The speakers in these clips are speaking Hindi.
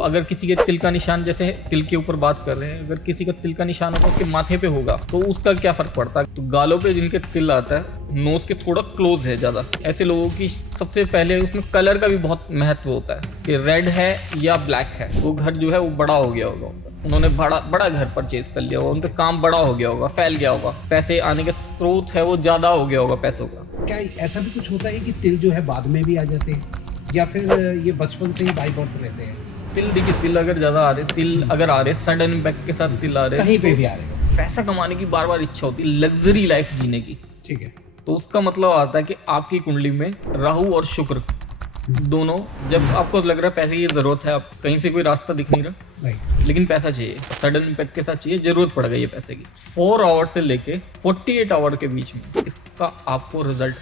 अगर किसी के तिल का निशान, जैसे तिल के ऊपर बात कर रहे हैं, अगर किसी का तिल का निशान होगा उसके माथे पे होगा तो उसका क्या फर्क पड़ता है। तो गालों पे जिनके तिल आता है, नोज के थोड़ा क्लोज है ज़्यादा, ऐसे लोगों की सबसे पहले उसमें कलर का भी बहुत महत्व होता है कि रेड है या ब्लैक है। वो घर जो है वो बड़ा हो गया होगा, उन्होंने बड़ा घर परचेज कर लिया होगा, उनका काम बड़ा हो गया होगा, फैल गया होगा, पैसे आने का स्रोत है वो ज़्यादा हो गया होगा पैसों का। क्या ऐसा भी कुछ होता है कि तिल जो है बाद में भी आ जाते हैं या फिर ये बचपन से ही बाई बर्थ रहते हैं? तिल देखिए, तिल अगर ज़्यादा आ रहे, तिल अगर आ रहे सडन इम्पैक्ट के साथ तिल आ रहे, कहीं पे भी आ रहे हैं, पैसा कमाने की बार बार इच्छा होती है, लग्जरी लाइफ जीने की, ठीक है, तो उसका मतलब आता है कि आपकी कुंडली में राहु और शुक्र दोनों, जब आपको लग रहा है पैसे की जरूरत है, आप कहीं से कोई रास्ता दिख नहीं रहा, राइट, लेकिन पैसा चाहिए, सडन इम्पैक्ट के साथ चाहिए, जरूरत पड़ गई है पैसे की, 4 आवर से लेके 48 आवर के बीच में इसका आपको रिजल्ट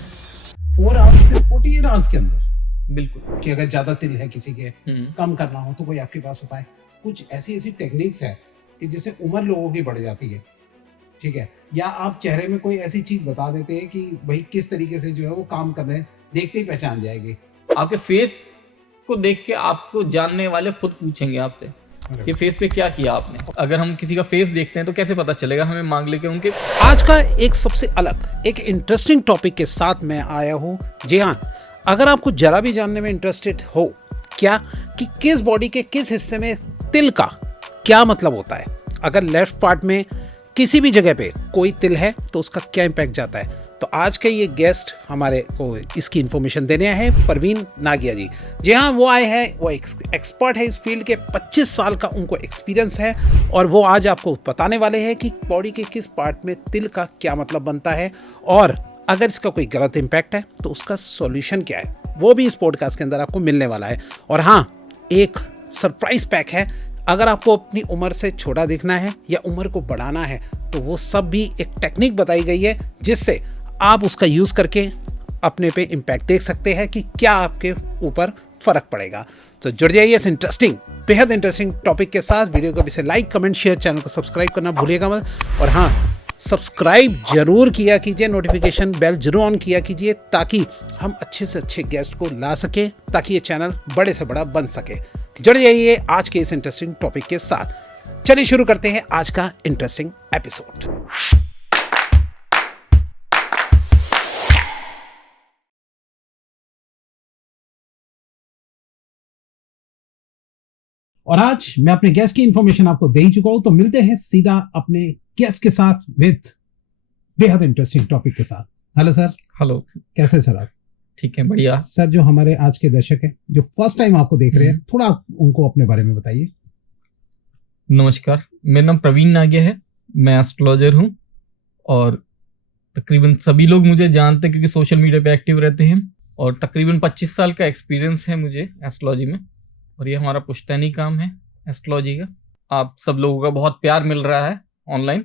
4 आवर्स से 48 आवर्स के अंदर। बिल्कुल। कि अगर ज्यादा तिल है किसी के, कम करना हो तो कोई आपके पास उपाय? कुछ ऐसी टेक्निक्स है कि जिससे उम्र लोगों की बढ़ जाती है, ठीक है, या आप चेहरे में कोई ऐसी चीज बता देते हैं कि भाई किस तरीके से जो है वो काम कर रहे हैं, देखते ही पहचान जाएगी? आपके फेस को देख के आपको जानने वाले खुद पूछेंगे आपसे कि फेस पे क्या किया आपने। अगर हम किसी का फेस देखते हैं तो कैसे पता चलेगा हमें मांग लेके उनके। आज का एक सबसे अलग, एक इंटरेस्टिंग टॉपिक के साथ मैं आया हूँ। जी हाँ, अगर आपको जरा भी जानने में इंटरेस्टेड हो क्या कि किस बॉडी के किस हिस्से में तिल का क्या मतलब होता है, अगर लेफ्ट पार्ट में किसी भी जगह पे कोई तिल है तो उसका क्या इम्पैक्ट जाता है, तो आज के ये गेस्ट हमारे को इसकी इन्फॉर्मेशन देने आए हैं प्रवीण नागिया जी। जी हाँ, वो आए हैं, वो एक्सपर्ट है इस फील्ड के, 25 साल का उनको एक्सपीरियंस है और वो आज आपको बताने वाले हैं कि बॉडी के किस पार्ट में तिल का क्या मतलब बनता है और अगर इसका कोई गलत इम्पैक्ट है तो उसका सॉल्यूशन क्या है, वो भी इस पॉडकास्ट के अंदर आपको मिलने वाला है। और हाँ, एक सरप्राइज पैक है, अगर आपको अपनी उम्र से छोटा दिखना है या उम्र को बढ़ाना है तो वो सब भी एक टेक्निक बताई गई है जिससे आप उसका यूज़ करके अपने पे इम्पैक्ट देख सकते हैं कि क्या आपके ऊपर फ़र्क पड़ेगा। तो जुड़ जाइए इस इंटरेस्टिंग, बेहद इंटरेस्टिंग टॉपिक के साथ। वीडियो को भी लाइक, कमेंट, शेयर, चैनल को सब्सक्राइब करना भूलिएगा मत। और हाँ, सब्सक्राइब जरूर किया कीजिए, नोटिफिकेशन बेल जरूर ऑन किया कीजिए ताकि हम अच्छे से अच्छे गेस्ट को ला सके, ताकि ये चैनल बड़े से बड़ा बन सके। जुड़ जाइए आज के इस इंटरेस्टिंग टॉपिक के साथ। चलिए शुरू करते हैं आज का इंटरेस्टिंग एपिसोड। और आज मैं अपने गेस्ट की इंफॉर्मेशन आपको दे ही चुका हूं, तो मिलते हैं सीधा अपने गेस्ट के साथ विद बेहद इंटरेस्टिंग टॉपिक के साथ। Hello sir. हेलो, कैसे सर आप? ठीक है, बढ़िया सर। जो हमारे आज के दर्शक हैं जो फर्स्ट टाइम आपको देख रहे हैं, थोड़ा उनको अपने बारे में बताइए। नमस्कार, मेरा नाम प्रवीण नागिया है, मैं एस्ट्रोलॉजर हूँ और तकरीबन सभी लोग मुझे जानते हैं क्योंकि सोशल मीडिया पे एक्टिव रहते हैं और तकरीबन 25 साल का एक्सपीरियंस है मुझे एस्ट्रोलॉजी में और ये हमारा पुश्तैनी काम है एस्ट्रोलॉजी का। आप सब लोगों का बहुत प्यार मिल रहा है ऑनलाइन,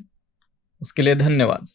उसके लिए धन्यवाद।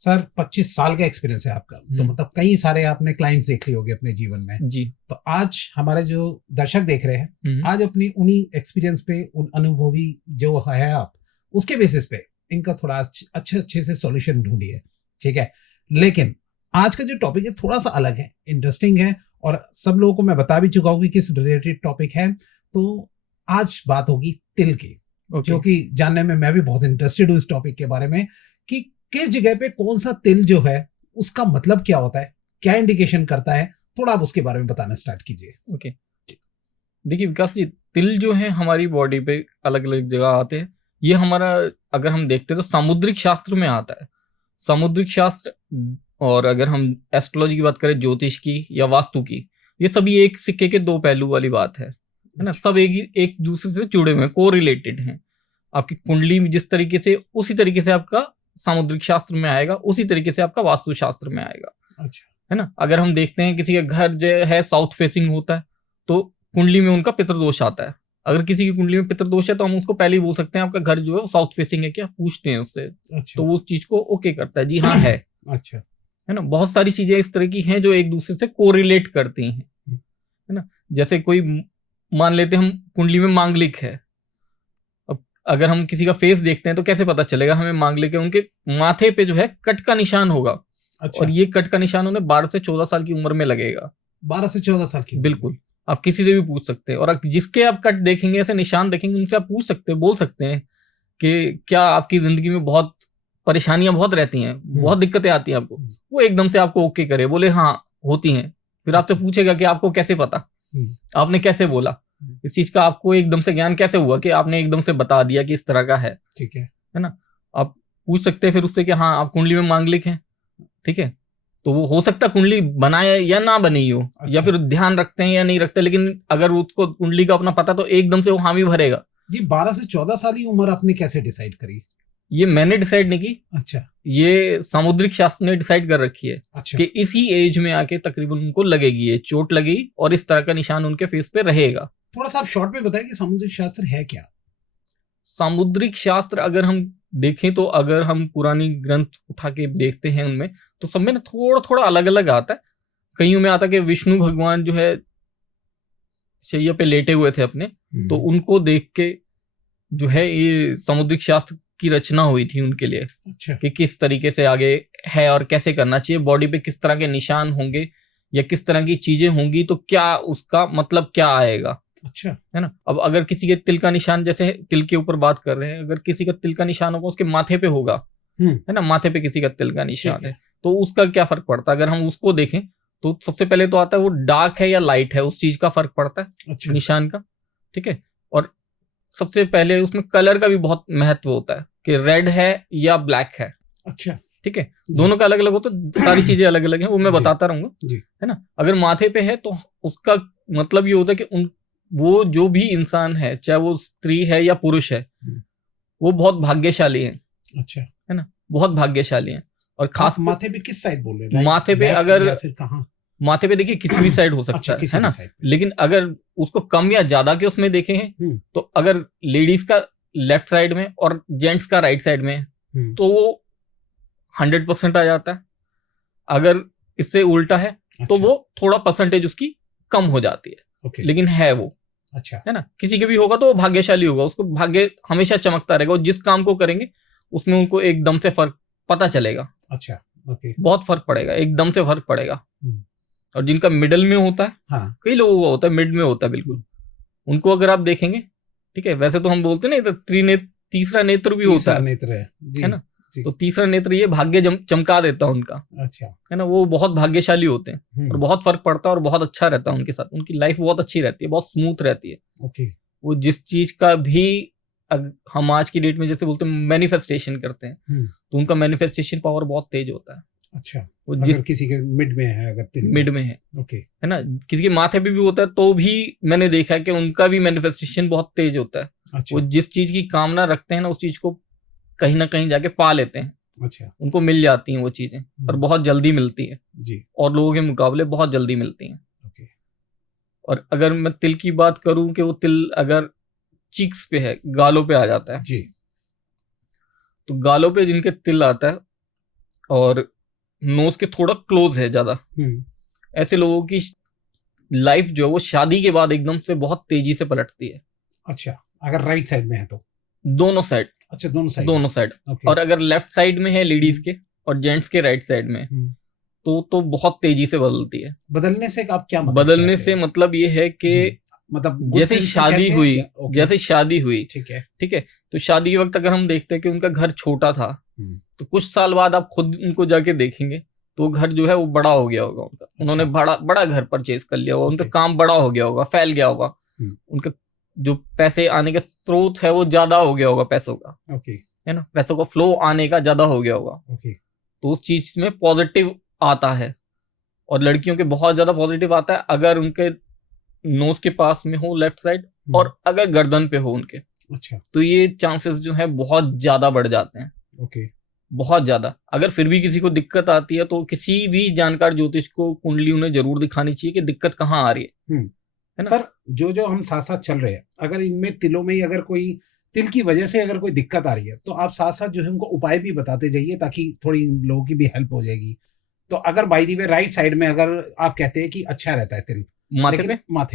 सर 25 साल का एक्सपीरियंस है आपका, तो मतलब कई सारे आपने क्लाइंट्स देख लिए होंगे अपने जीवन में जी। तो आज हमारे जो दर्शक देख रहे हैं, आज अपनी उन्हीं एक्सपीरियंस पे, उन अनुभवी जो है आप, उसके बेसिस पे इनका थोड़ा अच्छे से सॉल्यूशन ढूंढिए, ठीक है। लेकिन आज का जो टॉपिक है थोड़ा सा अलग है, इंटरेस्टिंग है और सब लोगों को मैं बता भी चुका हूँ कि किस रिलेटेड टॉपिक है। तो आज बात होगी तिल की, जो कि जानने में मैं भी बहुत इंटरेस्टेड हूँ इस टॉपिक के बारे में कि किस जगह पे कौन सा तिल जो है उसका मतलब क्या होता है, क्या इंडिकेशन करता है, थोड़ा आप उसके बारे में बताना स्टार्ट कीजिए। ओके, देखिए विकास जी, तिल जो है हमारी बॉडी पे अलग अलग जगह आते हैं। ये हमारा अगर हम देखते हैं तो सामुद्रिक शास्त्र में आता है, सामुद्रिक शास्त्र। और अगर हम एस्ट्रोलॉजी की बात करें, ज्योतिष की या वास्तु की, ये सभी एक सिक्के के दो पहलू वाली बात है ना। सब एक दूसरे से जुड़े हुए हैं, को रिलेटेड हैं। आपकी कुंडली में जिस तरीके से, उसी तरीके से आपका सामुद्रिक शास्त्र में आएगा, उसी तरीके से आपका वास्तु शास्त्र में आएगा। अच्छा, है ना। अगर हम देखते हैं किसी का घर जो है साउथ फेसिंग होता है तो कुंडली में उनका पितृदोष आता है। अगर किसी की कुंडली में पितृदोष है तो हम उसको पहले ही बोल सकते हैं आपका घर जो है वो साउथ फेसिंग है क्या, पूछते हैं उससे। अच्छा, तो वो उस चीज को ओके करता है, जी हाँ है। अच्छा, है ना। बहुत सारी चीजें इस तरह की हैं जो एक दूसरे से कोरिलेट करती हैं, है ना। जैसे कोई मान लेते हम कुंडली में मांगलिक है, अब अगर हम किसी का फेस देखते हैं तो कैसे पता चलेगा हमें मांगलिक है, उनके माथे पे जो है कट का निशान होगा। अच्छा। और ये कट का निशान उन्हें 12 से 14 साल की उम्र में लगेगा। 12 से 14 साल की? बिल्कुल। आप किसी से भी पूछ सकते हैं, और जिसके आप कट देखेंगे, ऐसे निशान देखेंगे, उनसे आप पूछ सकते हैं, बोल सकते हैं कि क्या आपकी जिंदगी में बहुत परेशानियां बहुत रहती हैं, बहुत दिक्कतें आती हैं आपको, वो एकदम से आपको ओके करे, बोले हाँ होती हैं, फिर आपसे पूछेगा कि आपको कैसे पता, आपने कैसे बोला, इस चीज का आपको एकदम से ज्ञान कैसे हुआ कि आपने एकदम से बता दिया कि इस तरह का है। ठीक है ना। आप पूछ सकते हैं फिर उससे कि हाँ आप कुंडली में मांगलिक हैं, ठीक है, तो वो हो सकता है कुंडली बनाए या ना बनी हो, या फिर ध्यान रखते हैं या नहीं रखते, लेकिन अगर उसको कुंडली का अपना पता तो एकदम से वो हामी भरेगा। ये 12 से 14 साल की उम्र आपने कैसे डिसाइड करी? ये मैंने डिसाइड नहीं की, अच्छा, ये सामुद्रिक शास्त्र ने डिसाइड कर रखी है। अच्छा, कि इसी एज में आके तकरीबन उनको लगेगी ये चोट लगेगी और इस तरह का निशान उनके फेस पे रहेगा। थोड़ा सा आप शॉर्ट में बताएं कि सामुद्रिक शास्त्र है क्या? सामुद्रिक शास्त्र अगर हम देखें तो, अगर हम पुरानी ग्रंथ उठा के देखते हैं उनमें, तो सब में ना थोड़ा थोड़ा अलग अलग आता है। कईयों में आता है कि विष्णु भगवान जो है शैया पे लेटे हुए थे अपने, तो उनको देख के जो है ये सामुद्रिक शास्त्र की रचना हुई थी उनके लिए। अच्छा, कि किस तरीके से आगे है और कैसे करना चाहिए, बॉडी पे किस तरह के निशान होंगे या किस तरह की चीजें होंगी तो क्या उसका मतलब क्या आएगा। अच्छा, है ना। अब अगर किसी के तिल का निशान, जैसे तिल के ऊपर बात कर रहे हैं, अगर किसी का तिल का निशान होगा उसके माथे पे होगा, है ना, माथे पे किसी का तिल का निशान है, तो उसका क्या फर्क पड़ता है। अगर हम उसको देखें तो सबसे पहले तो आता है वो डार्क है या लाइट है, उस चीज का फर्क पड़ता है। अच्छा, निशान का, ठीक है। और सबसे पहले उसमें कलर का भी बहुत महत्व होता है कि रेड है या ब्लैक है। अच्छा, ठीक है, दोनों का अलग अलग होता है, सारी चीजें अलग अलग हैं, वो मैं बताता रहूंगा, है ना। अगर माथे पे है तो उसका मतलब ये होता है कि वो जो भी इंसान है, चाहे वो स्त्री है या पुरुष है, वो बहुत भाग्यशाली है। अच्छा, है ना, बहुत भाग्यशाली है। और खास माथे पे किस साइड बोल रहे हैं? माथे पे अगर या फिर कहाँ? माथे पे देखिए किसी भी साइड हो सकता अच्छा, है ना, लेकिन अगर उसको कम या ज्यादा के उसमें देखे हैं तो अगर लेडीज का लेफ्ट साइड में और जेंट्स का राइट साइड में तो वो 100% आ जाता है। अगर इससे उल्टा है तो वो थोड़ा परसेंटेज उसकी कम हो जाती है, लेकिन है वो। अच्छा, है ना, किसी के भी होगा तो वो भाग्यशाली होगा, उसको भाग्य हमेशा चमकता रहेगा, और जिस काम को करेंगे उसमें उनको एकदम से फर्क पता चलेगा। अच्छा, ओके, बहुत फर्क पड़ेगा, एकदम से फर्क पड़ेगा। और जिनका मिडल में होता है, हाँ, कई लोगों का होता है मिड में होता है बिल्कुल, उनको अगर आप देखेंगे, ठीक है, वैसे तो हम बोलते हैं ना तीसरा नेत्र भी होता है, नेत्र है ना, तो तीसरा नेत्र ये भाग्य चमका देता है उनका। अच्छा, है ना, वो बहुत भाग्यशाली होते हैं और बहुत फर्क पड़ता है और बहुत अच्छा रहता है उनके साथ, उनकी लाइफ बहुत अच्छी रहती है, बहुत स्मूथ रहती है। ओके, वो जिस चीज का भी हम आज की डेट में जैसे बोलते हैं मैनिफेस्टेशन करते हैं, तो उनका मैनिफेस्टेशन पावर बहुत तेज होता है। अच्छा, वो जिस किसी के मिड में है, अगर मिड में है, ओके, है ना, किसी के माथे पे भी होता है तो भी मैंने देखा है कि उनका भी मैनिफेस्टेशन बहुत तेज होता है। अच्छा, वो जिस चीज की कामना रखते हैं ना, उस चीज को कहीं ना कहीं जाके पा लेते हैं। अच्छा, उनको मिल जाती हैं वो चीजें, और बहुत जल्दी मिलती है जी, और लोगों के मुकाबले बहुत जल्दी मिलती हैं। ओके, और अगर मैं तिल की बात करूं कि वो तिल अगर चीक्स पे है, गालों पे आ जाता है जी, तो गालों पे जिनके तिल आता है और नोज के थोड़ा क्लोज है ज्यादा, ऐसे लोगों की लाइफ जो है वो शादी के बाद एकदम से बहुत तेजी से पलटती है। अच्छा, अगर राइट साइड में है तो दोनों साइड, अच्छा, दोनों साइड, और अगर लेफ्ट साइड में है लेडीज के और जेंट्स के राइट साइड में तो बहुत तेजी से बदलती है। बदलने से आप क्या मतलब बदलने से मतलब ये है कि मतलब जैसे शादी हुई, जैसे शादी हुई, ठीक है, ठीक है, तो शादी के वक्त अगर हम देखते हैं कि उनका घर छोटा था, तो कुछ साल बाद आप खुद उनको जाके देखेंगे तो घर जो है वो बड़ा हो गया होगा उनका। उन्होंने बड़ा घर परचेज कर लिया होगा, उनका काम बड़ा हो गया होगा, फैल गया होगा, उनका जो पैसे आने का स्रोत है वो ज्यादा हो गया होगा, पैसों का, है ना, पैसों का फ्लो आने का ज्यादा हो गया होगा। तो उस चीज में पॉजिटिव आता है, और लड़कियों के बहुत ज्यादा पॉजिटिव आता है अगर उनके नोज के पास में हो लेफ्ट साइड, और अगर गर्दन पे हो उनके, अच्छा, तो ये चांसेस जो है बहुत ज्यादा बढ़ जाते हैं। ओके, बहुत ज्यादा। अगर फिर भी किसी को दिक्कत आती है तो किसी भी जानकार ज्योतिष को कुंडली उन्हें जरूर दिखानी चाहिए कि दिक्कत कहाँ आ रही है ना। सर, जो हम साथ साथ चल रहे हैं, अगर इनमें तिलों में ही अगर कोई तिल की वजह से अगर कोई दिक्कत आ रही है तो आप साथ साथ जो है उनको उपाय भी बताते जाइए, ताकि थोड़ी लोगों की भी हेल्प हो जाएगी। तो अगर by the way right side में अगर आप कहते हैं कि अच्छा रहता है तिल माथे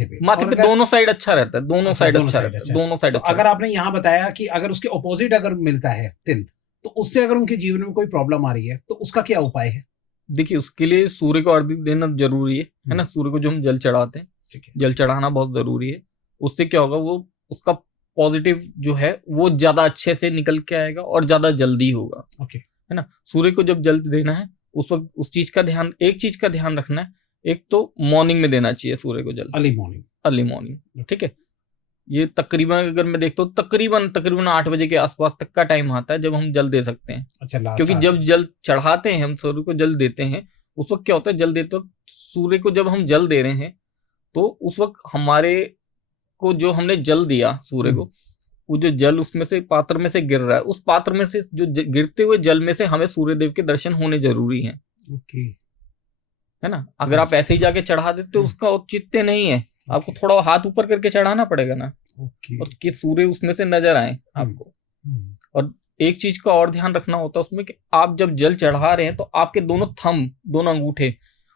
पे दोनों साइड अच्छा रहता है, दोनों साइड अच्छा रहता है, दोनों साइड अच्छा। अगर आपने यहाँ बताया कि अगर उसके ऑपोजिट अगर मिलता है तिल, तो उससे अगर उनके जीवन में कोई प्रॉब्लम आ रही है तो उसका क्या उपाय है? देखिए, उसके लिए सूर्य को अर्घ्य देना जरूरी है ना, सूर्य को जो हम जल चढ़ाते हैं ठीक है। जल चढ़ाना बहुत जरूरी है। उससे क्या होगा, वो उसका पॉजिटिव जो है वो ज्यादा अच्छे से निकल के आएगा और ज्यादा जल्दी होगा। ओके। है ना। सूर्य को जब जल देना है उस वक्त एक चीज का ध्यान रखना है। एक तो मॉर्निंग में देना चाहिए सूर्य को जल, अर्ली मॉर्निंग। ठीक है। ये तकरीबन अगर मैं देखता हूँ तकरीबन 8 बजे के आसपास तक का टाइम आता है जब हम जल दे सकते हैं। अच्छा, क्योंकि जब जल चढ़ाते हैं हम, सूर्य को जल देते हैं, उस वक्त क्या होता है, जल देते वक्त सूर्य को जब हम जल दे रहे हैं तो उस वक्त हमारे को जो हमने जल दिया सूर्य को, वो जो जल उसमें से पात्र में से गिर रहा है, उस पात्र में से जो गिरते हुए जल में से हमें सूर्य देव के दर्शन होने जरूरी हैं। ओके। है ना। अगर आप ऐसे ही जाके चढ़ा देते हो उसका औचित्य नहीं है। आपको थोड़ा हाथ ऊपर करके चढ़ाना पड़ेगा ना, और कि सूर्य उसमें से नजर आए आपको। और एक चीज का और ध्यान रखना होता है उसमें कि आप जब जल चढ़ा रहे हैं तो आपके दोनों अंगूठे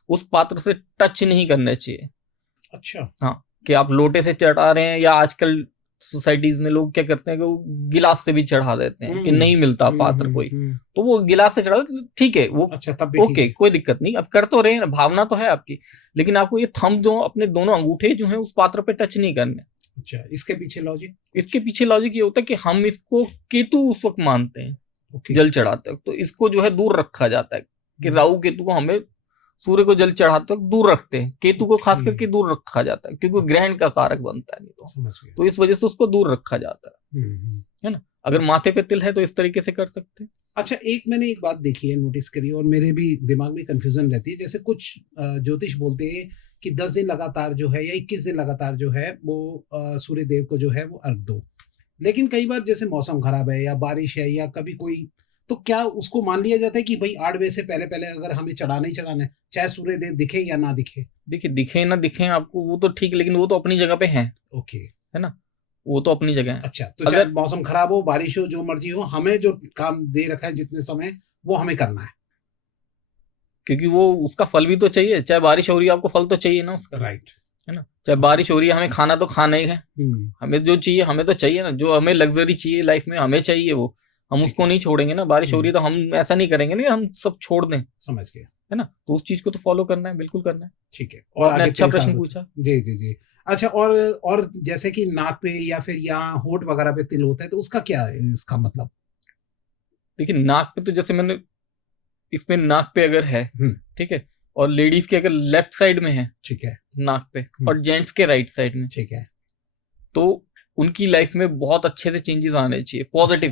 उस पात्र से टच नहीं करने चाहिए। अच्छा। हाँ, कि आप लोटे से चढ़ा रहे हैं, या आजकल सोसाइटीज में लोग क्या करते हैं कि वो गिलास से भी चढ़ा देते हैं कि नहीं मिलता पात्र कोई, तो वो गिलास से चढ़ा, ठीक है वो। अच्छा, तब ओके, कोई दिक्कत नहीं, अब कर तो रहे हैं, भावना तो है आपकी, लेकिन आपको ये थंब जो अपने दोनों अंगूठे जो है उस पात्र पे टच नहीं करने। अच्छा, इसके पीछे लॉजिक ये होता है कि हम इसको केतु उस वक्त मानते हैं जल चढ़ाते वक्त, तो इसको जो है दूर रखा जाता है कि राहु केतु को हमें सूर्य को जल चढ़ाते वक्त दूर रखते हैं, केतु को खास करके दूर रखा जाता है क्योंकि ग्रहण का कारक बनता है, नहीं तो इस वजह से उसको दूर रखा जाता है ना। अगर माथे पे तिल है तो इस तरीके से कर सकते हैं। अच्छा, मैंने एक बात देखी है, नोटिस करी, और मेरे भी दिमाग में कंफ्यूजन रहती है। जैसे कुछ ज्योतिष बोलते हैं कि 10 दिन लगातार जो है या 21 दिन लगातार जो है वो सूर्य देव को जो है वो अर्घ दो, लेकिन कई बार जैसे मौसम खराब है या बारिश है या कभी कोई, तो क्या उसको मान लिया जाता है कि भाई 8 बजे से पहले अगर हमें चढ़ाना ही चढ़ाना है, चाहे सूर्य देव दिखे या ना दिखे? देखिए, दिखे ना दिखे आपको वो तो ठीक, लेकिन वो तो अपनी जगह पे है। ओके। है ना, वो तो अपनी जगह है। अच्छा, तो चाहे मौसम खराब हो, बारिश हो, जो मर्जी हो, हमें जो काम दे रखा है जितने समय, वो हमें करना है, क्योंकि वो उसका फल भी तो चाहिए। चाहे बारिश हो रही है आपको फल तो चाहिए ना उसका। राइट। है ना। चाहे बारिश हो रही है, हमें खाना तो खाना ही है। हमें जो चाहिए हमें तो चाहिए ना, जो हमें लग्जरी चाहिए लाइफ में हमें चाहिए वो हम उसको नहीं छोड़ेंगे ना। बारिश हो रही है तो हम ऐसा नहीं करेंगे ना हम सब छोड़ दें। समझ गया। है ना, तो उस चीज को तो फॉलो करना है, बिल्कुल करना है। ठीक है। और आपने अच्छा प्रश्न पूछा। जी जी जी। अच्छा, और जैसे कि नाक पे या फिर यहाँ होठ वगैरह पे तिल होता है, तो उसका क्या है, इसका मतलब? देखिए, नाक पे तो जैसे मैंने इसमें नाक पे अगर है, ठीक है, और लेडीज के अगर लेफ्ट साइड में है, ठीक है, नाक पे, और जेंट्स के राइट साइड में, ठीक है, तो उनकी लाइफ में बहुत अच्छे से चेंजेस आने चाहिए। पॉजिटिव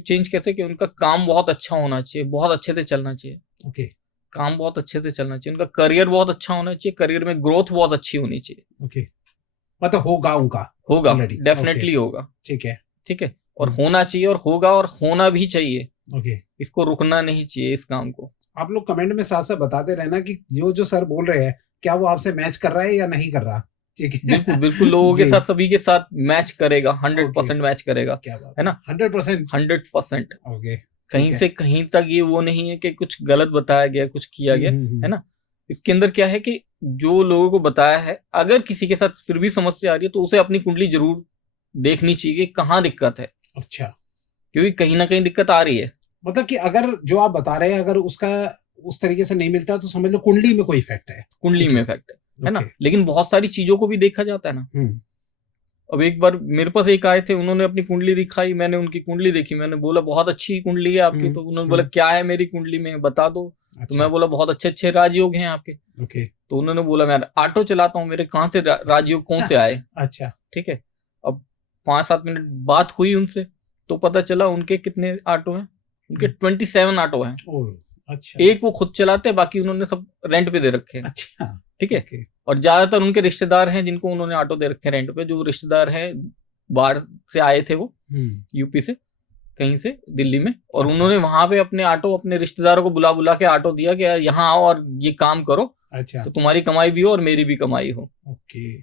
चेंज कैसे कि उनका काम बहुत अच्छा होना चाहिए, बहुत अच्छे से चलना चाहिए। ओके। काम बहुत अच्छे से चलना चाहिए, उनका करियर बहुत अच्छा होना चाहिए, करियर में ग्रोथ बहुत अच्छी होनी चाहिए। ओके, मतलब होगा डेफिनेटली होगा। ठीक है, और होना चाहिए, और होगा, और होना भी चाहिए। ओके। इसको रुकना नहीं चाहिए इस काम को। आप लोग कमेंट में साथ साथ बताते रहना कि जो सर बोल रहे हैं क्या वो आपसे मैच कर रहा है या नहीं कर रहा। बिल्कुल लोगों के साथ, सभी के साथ मैच करेगा, 100% मैच करेगा। क्या बात है ना, 100%। ओके। कहीं से कहीं तक ये वो नहीं है कि कुछ गलत बताया गया, कुछ किया गया। है ना, इसके अंदर क्या है कि जो लोगों को बताया है, अगर किसी के साथ फिर भी समस्या आ रही है तो उसे अपनी कुंडली जरूर देखनी चाहिए कि कहाँ दिक्कत है। अच्छा, क्योंकि कहीं ना कहीं दिक्कत आ रही है। मतलब कि अगर जो आप बता रहे हैं अगर उसका उस तरीके से नहीं मिलता तो समझ लो कुंडली में कोई इफेक्ट है। कुंडली में इफेक्ट है ना, लेकिन बहुत सारी चीजों को भी देखा जाता है ना। अब एक बार मेरे पास एक आए थे, उन्होंने अपनी कुंडली दिखाई, मैंने उनकी कुंडली देखी, मैंने बोला बहुत अच्छी कुंडली है आपकी। तो उन्होंने बोला क्या है मेरी कुंडली में, बता दो। तो मैं बोला बहुत अच्छे राजयोग हैं आपके। तो उन्होंने बोला मैं ऑटो चलाता हूँ, मेरे कहाँ से राजयोग कौन से आए। अच्छा, ठीक है। अब 5-7 मिनट बात हुई उनसे तो पता चला उनके कितने ऑटो हैं, उनके 27 ऑटो हैं। अच्छा। एक वो खुद चलाते हैं, बाकी उन्होंने सब रेंट पे दे रखे हैं। अच्छा, ठीक है। और ज्यादातर उनके रिश्तेदार हैं जिनको उन्होंने ऑटो दे रखे हैं रेंट पे। जो रिश्तेदार हैं बाहर से आए थे, वो यूपी से कहीं से दिल्ली में, और उन्होंने वहां पे अपने ऑटो, अपने रिश्तेदारों को बुला के ऑटो दिया कि यहाँ आओ और ये काम करो। अच्छा, तो तुम्हारी कमाई भी हो और मेरी भी कमाई हो। ओके।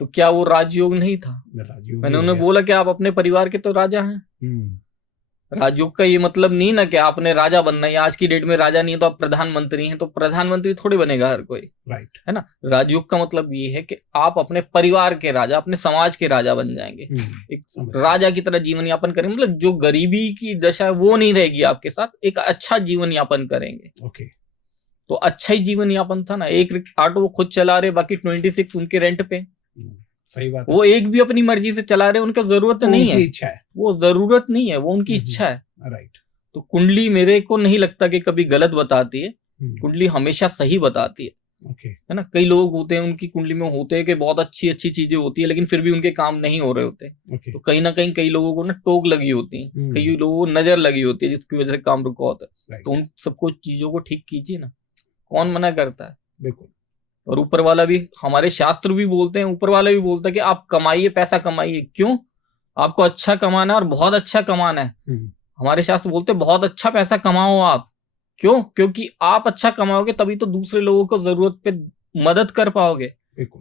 तो क्या वो राजयोग नहीं था? मैंने उन्हें बोला कि आप अपने परिवार के तो राजा हैं। राजयोग का ये मतलब नहीं ना कि आपने राजा बनना है, आज की डेट में राजा नहीं है तो आप प्रधानमंत्री हैं, तो प्रधानमंत्री थोड़ी बनेगा हर कोई। राइट। है ना, राजयोग का मतलब ये है कि आप अपने परिवार के राजा, अपने समाज के राजा बन जाएंगे, एक राजा की तरह जीवन यापन करेंगे। मतलब जो गरीबी की दशा है वो नहीं रहेगी आपके साथ, एक अच्छा जीवन यापन करेंगे। ओके। तो अच्छा ही जीवन यापन था ना। एक ऑटो वो खुद चला रहे, बाकी 26 उनके रेंट पे। सही बात है। वो एक भी अपनी मर्जी से चला रहे, उनका जरूरत नहीं है, उनकी इच्छा है, वो जरूरत नहीं है, वो उनकी इच्छा है। राइट। तो कुंडली मेरे को नहीं लगता कि कभी गलत बताती है, कुंडली हमेशा सही बताती है। ओके। है ना। कई लोग होते हैं उनकी कुंडली में होते हैं कि बहुत अच्छी अच्छी चीजें होती है, लेकिन फिर भी उनके काम नहीं हो रहे होते। तो कहीं ना कहीं कई लोगों को ना टोक लगी होती है, कई लोगों को नजर लगी होती है, जिसकी वजह से काम रुका होता है। तो उन सबको चीजों को ठीक कीजिए ना, कौन मना करता है। बिल्कुल। और ऊपर वाला भी, हमारे शास्त्र भी बोलते हैं, ऊपर वाला भी बोलता है कि आप कमाइए, पैसा कमाइए। क्यों? आपको अच्छा कमाना है और बहुत अच्छा कमाना है। हमारे शास्त्र बोलते हैं बहुत अच्छा पैसा कमाओ आप। क्यों? क्योंकि आप अच्छा कमाओगे तभी तो दूसरे लोगों को जरूरत पे मदद कर पाओगे।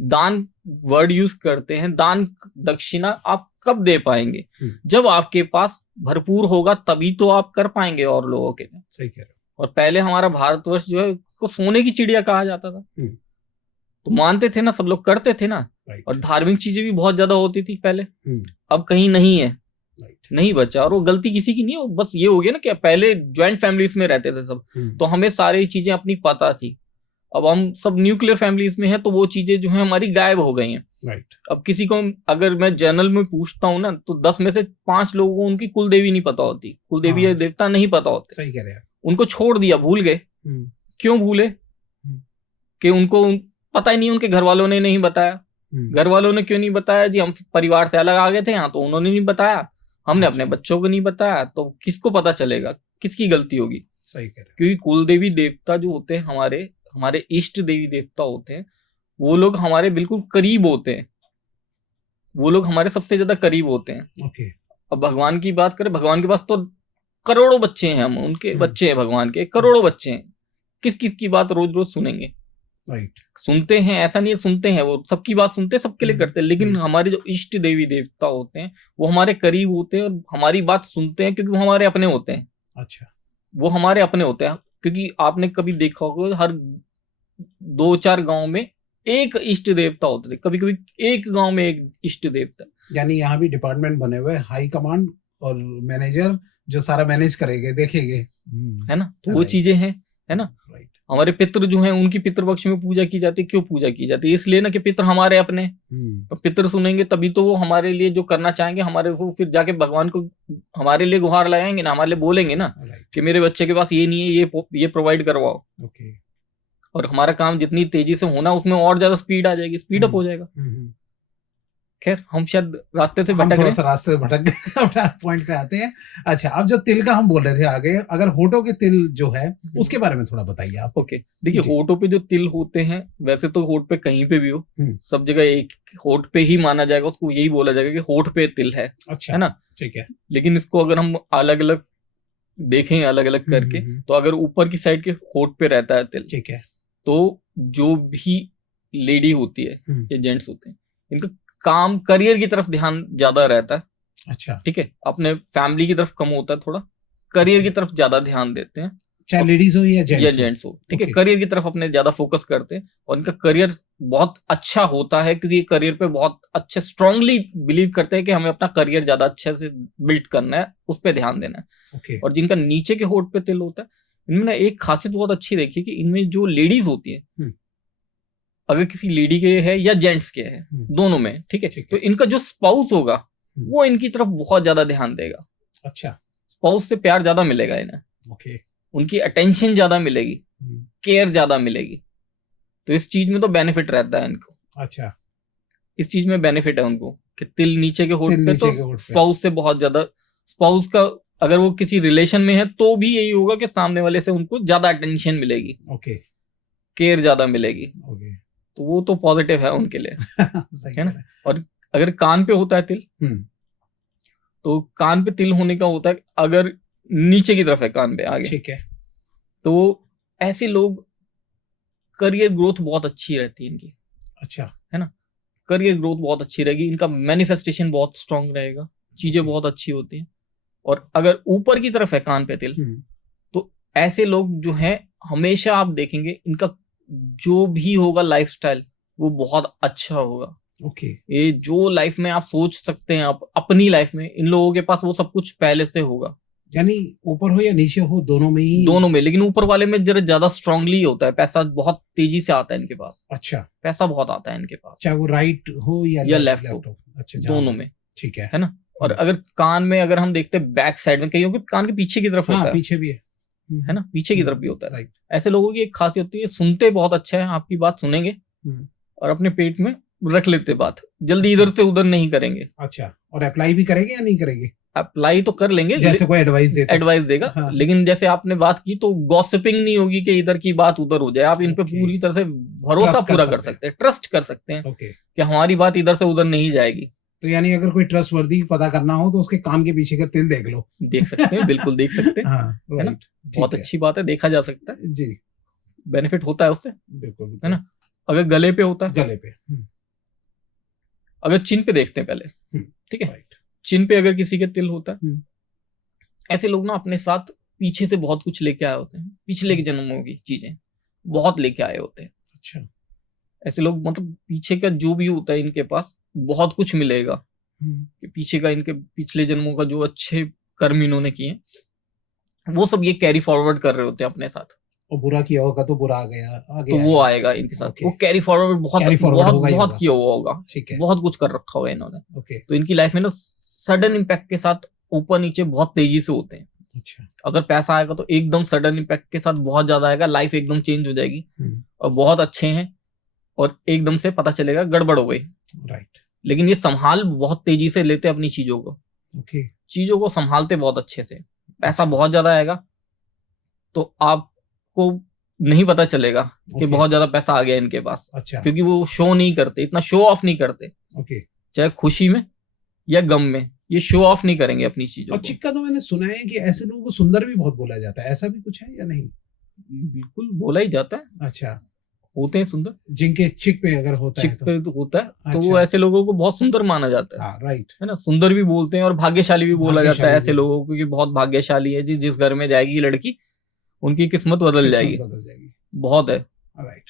दान वर्ड यूज करते हैं, दान दक्षिणा आप कब दे पाएंगे? जब आपके पास भरपूर होगा, तभी तो आप कर पाएंगे और लोगों के लिए। सही कह रहे हो। और पहले हमारा भारतवर्ष जो है उसको सोने की चिड़िया कहा जाता था। तो मानते थे ना, सब लोग करते थे ना। और धार्मिक चीजें भी बहुत ज्यादा होती थी पहले। अब कहीं नहीं है, नहीं बचा। और वो गलती किसी की नहीं है, बस ये हो गया ना कि पहले ज्वाइंट फैमिलीज में रहते थे सब, तो हमें सारी चीजें अपनी पता थी। अब हम सब न्यूक्लियर फैमिलीज में हैं, तो वो चीजें जो है हमारी गायब हो गई हैं। अब किसी को अगर मैं जनरल में पूछता हूँ ना, तो 10 में से 5 लोगों को उनकी कुल देवी नहीं पता होती, कुल देवी या देवता नहीं पता होते। सही कह रहे हैं। उनको छोड़ दिया, भूल गए। क्यों भूले? कि उनको पता ही नहीं, उनके घर वालों ने नहीं बताया। घर वालों ने क्यों नहीं बताया? जी हम परिवार से अलग आ गए थे यहाँ, तो उन्होंने नहीं बताया, हमने अपने बच्चों को नहीं बताया, तो किसको पता चलेगा? किसकी गलती होगी? सही कह रहे हैं। क्योंकि कुल देवी देवता जो होते हैं, हमारे इष्ट देवी देवता होते हैं, वो लोग हमारे बिल्कुल करीब होते हैं, वो लोग हमारे सबसे ज्यादा करीब होते हैं। ओके। अब भगवान की बात करें, भगवान के पास तो करोड़ों बच्चे हैं, हम उनके बच्चे हैं, भगवान के करोड़ों बच्चे हैं। किस किस की बात रोज रोज सुनेंगे? सुनते हैं, ऐसा नहीं है, सुनते हैं, वो सबकी बात सुनते हैं, सबके लिए करते हैं। लेकिन हमारे जो इष्ट देवी देवता होते हैं, वो हमारे करीब होते हैं और हमारी बात सुनते हैं, क्योंकि वो हमारे अपने होते हैं। अच्छा। वो हमारे अपने होते हैं, क्योंकि आपने कभी देखा होगा हर 2-4 गांव में एक इष्ट देवता होते थे, कभी कभी एक गांव में एक इष्ट देवता। यानी यहाँ भी डिपार्टमेंट बने हुए, हाई कमांड और मैनेजर जो सारा मैनेज करेंगे, देखेंगे, है ना। तो वो चीजें हैं, है ना। हमारे पितृ जो हैं, उनकी पितृपक्ष में पूजा की जाती है। क्यों पूजा की जाती है? इसलिए ना कि पितृ हमारे अपने। तो पितृ सुनेंगे तभी तो वो हमारे लिए जो करना चाहेंगे, हमारे वो फिर जाके भगवान को हमारे लिए गुहार लगाएंगे ना, हमारे लिए बोलेंगे ना कि मेरे बच्चे के पास ये नहीं है, ये प्रोवाइड करवाओ। और हमारा काम जितनी तेजी से होना, उसमें और ज्यादा स्पीड आ जाएगी, स्पीड अप हो जाएगा। खैर, हम शायद रास्ते से भटक रहे हैं, रास्ते से भटक गए, अपना पॉइंट पे आते हैं। अच्छा, अब जो तिल का हम बोल रहे थे आगे, अगर होठों के तिल जो है उसके बारे में थोड़ा बताइए आप। ओके, देखिए होठों पे जो तिल होते हैं, वैसे तो होठ पे कहीं पे भी हो, सब जगह एक होठ पे ही माना जाएगा, उसको यही बोला जाएगा कि होठ पे तिल है। अच्छा, है ना। ठीक है। लेकिन इसको अगर हम अलग अलग देखें, अलग अलग करके, तो अगर ऊपर की साइड के होठ पे रहता है तिल, ठीक है, तो जो भी लेडी होती है या जेंट्स होते हैं, इनका काम करियर की तरफ ध्यान ज्यादा रहता है। अच्छा, ठीक है। अपने फैमिली की तरफ कम होता है, थोड़ा करियर की तरफ ज्यादा ध्यान देते हैं, चाहे लेडीज हो या जेंट्स हो। ठीक है। करियर की तरफ अपने ज्यादा फोकस करते हैं, और इनका करियर बहुत अच्छा होता है, क्योंकि करियर पे बहुत अच्छे स्ट्रांगली बिलीव करते हैं कि हमें अपना करियर ज्यादा अच्छे से बिल्ड करना है, उस पर ध्यान देना है। और जिनका नीचे के होठ पे तिल होता है, इनमें एक खासियत बहुत अच्छी देखी कि इनमें जो लेडीज होती है, अगर किसी लेडी के है या जेंट्स के है, दोनों में, ठीक है, तो इनका जो स्पाउस होगा वो इनकी तरफ बहुत ज्यादा ध्यान देगा। अच्छा, स्पाउस से प्यार ज्यादा मिलेगा इन्हें। ओके, उनकी अटेंशन ज्यादा मिलेगी, केयर ज्यादा मिलेगी। तो इस चीज में तो बेनिफिट रहता है इनको। अच्छा, इस चीज में बेनिफिट है उनको कि तिल नीचे के होठ पे, तो स्पाउस से बहुत ज्यादा, स्पाउस का अगर वो किसी रिलेशन में है तो भी यही होगा कि सामने वाले से उनको ज्यादा अटेंशन मिलेगी, ओके, केयर ज्यादा मिलेगी, ओके। तो वो तो पॉजिटिव है उनके लिए। है ना। और अगर कान पे होता है तिल, तो कान पे तिल होने का होता है, अगर नीचे की तरफ है कान पे आगे, ठीक है, तो ऐसे लोग करियर ग्रोथ बहुत अच्छी रहती है इनकी। अच्छा, है ना। करियर ग्रोथ बहुत अच्छी रहेगी, इनका मैनिफेस्टेशन बहुत स्ट्रांग रहेगा, चीजें बहुत अच्छी होती हैं। और अगर ऊपर की तरफ है कान पे तिल, तो ऐसे लोग जो हैं, हमेशा आप देखेंगे इनका जो भी होगा लाइफस्टाइल, वो बहुत अच्छा होगा। ओके, ये जो लाइफ में आप सोच सकते हैं, आप अपनी लाइफ में, इन लोगों के पास वो सब कुछ पहले से होगा। यानी ऊपर हो या नीचे हो, दोनों में ही? दोनों में, लेकिन ऊपर वाले में जरा ज्यादा स्ट्रांगली होता है, पैसा बहुत तेजी से आता है इनके पास। अच्छा, पैसा बहुत आता है इनके पास, चाहे वो राइट हो या लेफ्ट हो। अच्छा, दोनों में, ठीक है ना। और अगर कान में अगर हम देखते हैं बैक साइड में, कईयों के कान के पीछे की तरफ होता है, पीछे भी है ना, पीछे की तरफ भी होता है। राइट। ऐसे लोगों की एक खासियत होती है, सुनते बहुत अच्छा है, आपकी बात सुनेंगे और अपने पेट में रख लेते बात, जल्दी इधर से उधर नहीं करेंगे। अच्छा, और अप्लाई भी करेंगे या नहीं करेंगे? अप्लाई तो कर लेंगे, जैसे कोई एडवाइस देगा। हाँ। लेकिन जैसे आपने बात की तो गॉसिपिंग नहीं होगी कि इधर की बात उधर हो जाए। आप इन पे पूरी तरह से भरोसा पूरा कर सकते हैं, ट्रस्ट कर सकते हैं कि हमारी बात इधर से उधर नहीं जाएगी। तो यानी अगर कोई ट्रस्टवर्दी पता करना हो तो उसके कान के पीछे का तिल देख लो। देख सकते हैं, बिल्कुल देख सकते हैं। हाँ, है ना, बहुत अच्छी बात है, देखा जा सकता है जी, बेनिफिट होता है उससे, बिल्कुल, है ना। अगर गले पे होता है, गले पे, अगर चिन पे देखते हैं पहले, ठीक है, चिन पे अगर किसी के तिल होता है, ऐसे लोग ना अपने साथ पीछे से बहुत कुछ लेके आए होते हैं, पिछले के जन्मों की चीजें बहुत लेके आए होते हैं। अच्छा, ऐसे लोग मतलब पीछे का जो भी होता है इनके पास बहुत कुछ मिलेगा, कि पीछे का इनके पिछले जन्मों का जो अच्छे कर्म इन्होंने किए वो सब ये कैरी फॉरवर्ड कर रहे होते हैं अपने साथ। और बुरा किया होगा तो बुरा आ गया, तो वो आएगा इनके साथ, वो कैरी फॉरवर्ड बहुत किया हुआ होगा, बहुत कुछ कर रखा होगा इन्होंने। तो इनकी लाइफ में ना सडन इम्पैक्ट के साथ ऊपर नीचे बहुत तेजी से होते हैं। अच्छा, अगर पैसा आएगा तो एकदम सडन इम्पैक्ट के साथ बहुत ज्यादा आएगा, लाइफ एकदम चेंज हो जाएगी। और बहुत अच्छे हैं और एकदम से पता चलेगा गड़बड़ हो गई। राइट। लेकिन ये संभाल बहुत तेजी से लेते हैं अपनी चीजों को, चीजों को संभालते बहुत अच्छे से। पैसा बहुत ज्यादा आएगा तो आपको नहीं पता चलेगा कि बहुत ज्यादा पैसा आ गया इनके पास। अच्छा, क्योंकि वो शो नहीं करते, इतना शो ऑफ नहीं करते। चाहे खुशी में या गम में ये शो ऑफ नहीं करेंगे अपनी चीजों और चिक्का तो मैंने सुना है कि ऐसे लोगों को सुंदर भी बहुत बोला जाता है, ऐसा भी कुछ है या नहीं? बिल्कुल बोला ही जाता है। अच्छा, होते हैं सुंदर, जिनके चिक पे अगर होता है, चिक पे तो होता है तो वो ऐसे लोगों को बहुत सुंदर माना जाता है। राइट, है ना, सुंदर भी बोलते हैं और भाग्यशाली भी बोला जाता है ऐसे लोगों को, कि बहुत भाग्यशाली है जी, जिस घर में जाएगी लड़की उनकी किस्मत बदल जाएगी। बहुत है,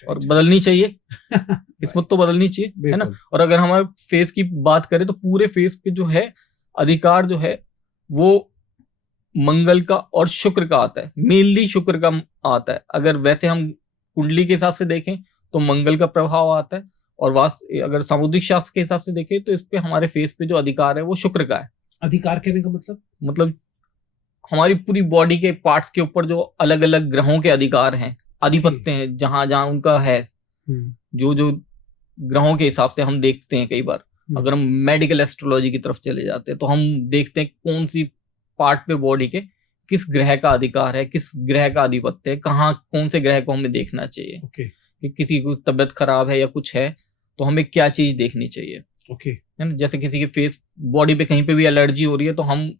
और बदलनी चाहिए। किस्मत तो बदलनी चाहिए, है ना। और अगर हमारे फेस की बात करें तो पूरे फेस पे जो है अधिकार जो है वो मंगल का और शुक्र का आता है, मेनली शुक्र का आता है। अगर वैसे हम कुंडली के हिसाब से देखें तो मंगल का प्रभाव आता है, और अगर सामुद्रिक शास्त्र के हिसाब से देखें तो इस पे हमारे फेस पे जो अधिकार है वो शुक्र का है। अधिकार कहने का मतलब हमारी पूरी बॉडी के पार्ट्स के ऊपर जो अलग अलग ग्रहों के अधिकार हैं, आधिपत्य हैं, जहां जहां उनका है, जो जो ग्रहों के हिसाब से हम देखते हैं। कई बार अगर हम मेडिकल एस्ट्रोलॉजी की तरफ चले जाते हैं तो हम देखते हैं कौन सी पार्ट पे बॉडी के किस ग्रह का अधिकार है, किस ग्रह का आधिपत्य है, कहाँ कौन से ग्रह को हमें देखना चाहिए। कि किसी को तबियत खराब है या कुछ है तो हमें क्या चीज देखनी चाहिए। है ना, जैसे किसी के फेस बॉडी पे कहीं पे भी एलर्जी हो रही है तो हम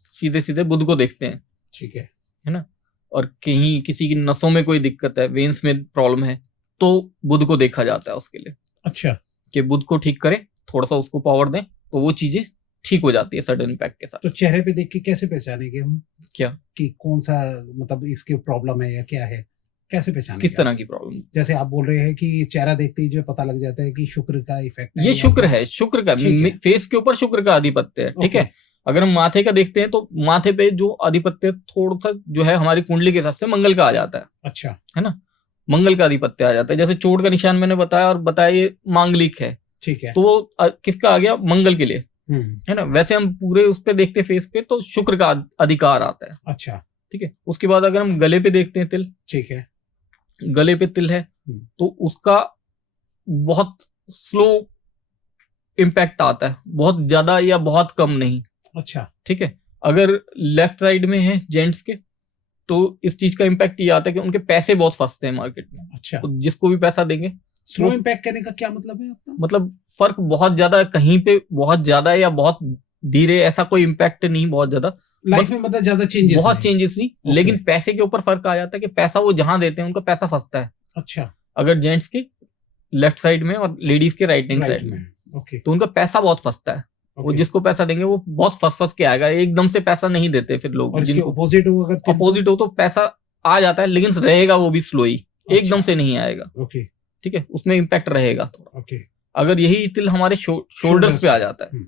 सीधे सीधे बुध को देखते हैं। ठीक है ना। और कहीं किसी की नसों में कोई दिक्कत है, वेन्स में प्रॉब्लम है, तो बुध को देखा जाता है उसके लिए। अच्छा, कि बुध को ठीक करें, थोड़ा सा उसको पावर दें तो वो चीजें ठीक हो जाती है सडन इम्पैक्ट के साथ। तो चेहरे पे देख के कैसे पहचानेंगे हम क्या कि कौन सा मतलब इसके प्रॉब्लम है या क्या है, कैसे पहचानेंगे? किस तरह की प्रॉब्लम? जैसे आप बोल रहे हैं कि चेहरा देखते ही जो पता लग जाता है कि शुक्र का इफेक्ट है। ये शुक्र है, शुक्र का फेस के ऊपर शुक्र का आधिपत्य है। ठीक है। अगर हम माथे का देखते हैं तो माथे पे जो आधिपत्य थोड़ा सा जो है हमारी कुंडली के हिसाब से मंगल का आ जाता है। अच्छा, है ना, मंगल का आधिपत्य आ जाता है। जैसे चोट का निशान मैंने बताया और बताया ये मांगलिक है। ठीक है। तो वो किसका आ गया? मंगल के लिए, है ना। वैसे हम पूरे उस पे देखते फेस पे तो शुक्र का अधिकार आता है। अच्छा, ठीक है। उसके बाद अगर हम गले पे देखते हैं तिल, ठीक है, गले पे तिल है तो उसका बहुत स्लो इम्पैक्ट आता है, बहुत ज्यादा या बहुत कम नहीं। अच्छा, ठीक है। अगर लेफ्ट साइड में है जेंट्स के तो इस चीज का इम्पैक्ट ये आता है कि उनके पैसे बहुत फंसते हैं मार्केट में। अच्छा, तो जिसको भी पैसा देंगे। स्लो इम्पैक्ट करने का क्या मतलब है आपका? मतलब फर्क बहुत ज्यादा, कहीं पे बहुत ज्यादा या बहुत धीरे, ऐसा कोई इम्पैक्ट नहीं बहुत ज्यादा लाइफ में, मतलब ज्यादा चेंजेस, बहुत चेंजेस नहीं। लेकिन पैसे के ऊपर फर्क आ जाता है कि पैसा वो जहां देते हैं उनका पैसा फंसता है। अच्छा, अगर जेंट्स के लेफ्ट साइड में और लेडीज के राइट हैंड साइड में, तो उनका पैसा बहुत फंसता है। वो जिसको पैसा देंगे वो बहुत फंस के आएगा, एकदम से पैसा नहीं देते फिर लोग। जिनको अपोजिट हो तो पैसा आ जाता है लेकिन रहेगा वो भी स्लो ही, एकदम से नहीं आएगा। ठीक है, उसमें इम्पैक्ट रहेगा थोड़ा। अगर यही तिल हमारे शोल्डर्स पे आ जाता है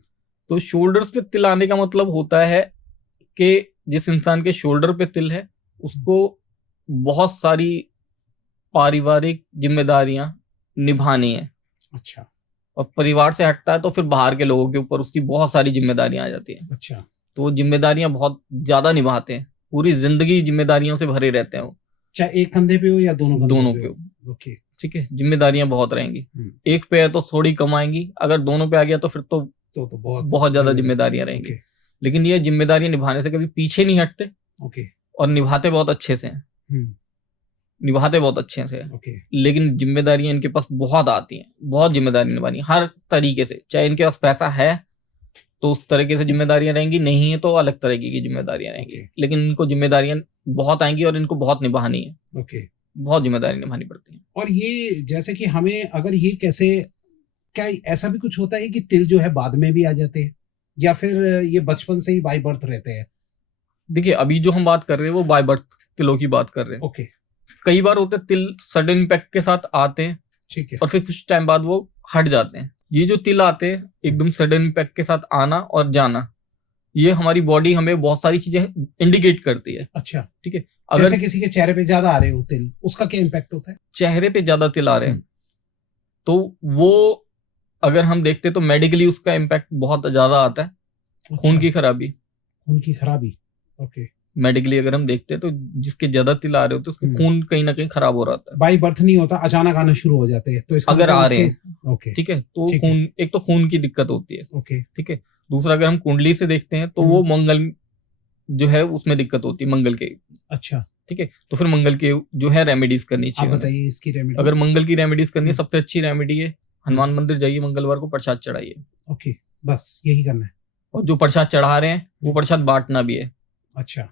तो शोल्डर्स पे तिल आने का मतलब होता है कि जिस इंसान के शोल्डर पे तिल है उसको बहुत सारी पारिवारिक जिम्मेदारियां निभानी है। अच्छा और परिवार से हटता है तो फिर बाहर के लोगों के ऊपर उसकी बहुत सारी जिम्मेदारियां आ जाती हैं। अच्छा तो वो जिम्मेदारियां बहुत ज्यादा निभाते हैं, पूरी जिंदगी जिम्मेदारियों से भरे रहते हैं वो। चाहे एक कंधे पे हो या दोनों कंधों दोनों पे पे हो। हो। ओके ठीक है, जिम्मेदारियां बहुत रहेंगी। एक पे है तो थोड़ी कम आएंगी, अगर दोनों पे आ गया तो फिर तो तो बहुत ज्यादा जिम्मेदारियां रहेंगी। लेकिन ये जिम्मेदारियां निभाने से कभी पीछे नहीं हटते। ओके और निभाते बहुत अच्छे से हैं, निभाते बहुत अच्छे से हैं। ओके लेकिन जिम्मेदारियां इनके पास बहुत आती हैं, बहुत जिम्मेदारी निभानी है हर तरीके से। चाहे इनके पास पैसा है तो उस तरीके से जिम्मेदारियां रहेंगी, नहीं है तो अलग तरीके की जिम्मेदारियां रहेंगी। लेकिन इनको जिम्मेदारियां बहुत आएंगी और इनको बहुत निभानी है। ओके बहुत जिम्मेदारी निभानी पड़ती है। और ये जैसे कि हमें अगर ये कैसे, क्या ऐसा भी कुछ होता है कि तिल जो है बाद में भी आ जाते हैं या फिर ये बचपन से ही बाय बर्थ रहते हैं? देखिए अभी जो हम बात कर रहे हैं वो बाय बर्थ तिलों की बात कर रहे हैं। ओके कई बार होते तिल सडन इम्पैक्ट के साथ आते हैं, ठीक है, और फिर कुछ टाइम बाद वो हट जाते हैं। ये जो तिल आते हैं एकदम सडन इम्पैक्ट के साथ आना और जाना, ये हमारी बॉडी हमें बहुत सारी चीजें इंडिकेट करती है। अच्छा ठीक है, अगर अगर किसी के चेहरे पे ज्यादा आ रहे हो तिल, उसका क्या इम्पैक्ट होता है? चेहरे पे ज्यादा तिल आ रहे हैं तो वो अगर हम देखते हैं तो मेडिकली उसका इम्पैक्ट बहुत ज्यादा आता है। खून की खराबी, खून की खराबी। ओके मेडिकली अगर हम देखते हैं तो जिसके ज्यादा तिल आ रहे होते हैं उसके खून कहीं ना कहीं खराब हो रहा है। बाय बर्थ नहीं होता, अचानक आना शुरू हो जाते हैं तो इसका अगर मतलब आ रहे हैं, ओके ठीक है, तो ठीक है। खून, एक तो खून की दिक्कत होती है। ओके ठीक है, दूसरा अगर हम कुंडली से देखते हैं तो वो मंगल जो है उसमें दिक्कत होती है, मंगल के। अच्छा ठीक है, तो फिर मंगल के जो है रेमेडीज करनी आप चाहिए। बताइए इसकी रेमेडी। अगर मंगल की रेमेडीज करनी है, सबसे अच्छी रेमेडी है हनुमान मंदिर जाइए, मंगलवार को प्रसाद चढ़ाइए। ओके बस यही करना है। और जो प्रसाद चढ़ा रहे हैं वो प्रसाद बांटना भी है। अच्छा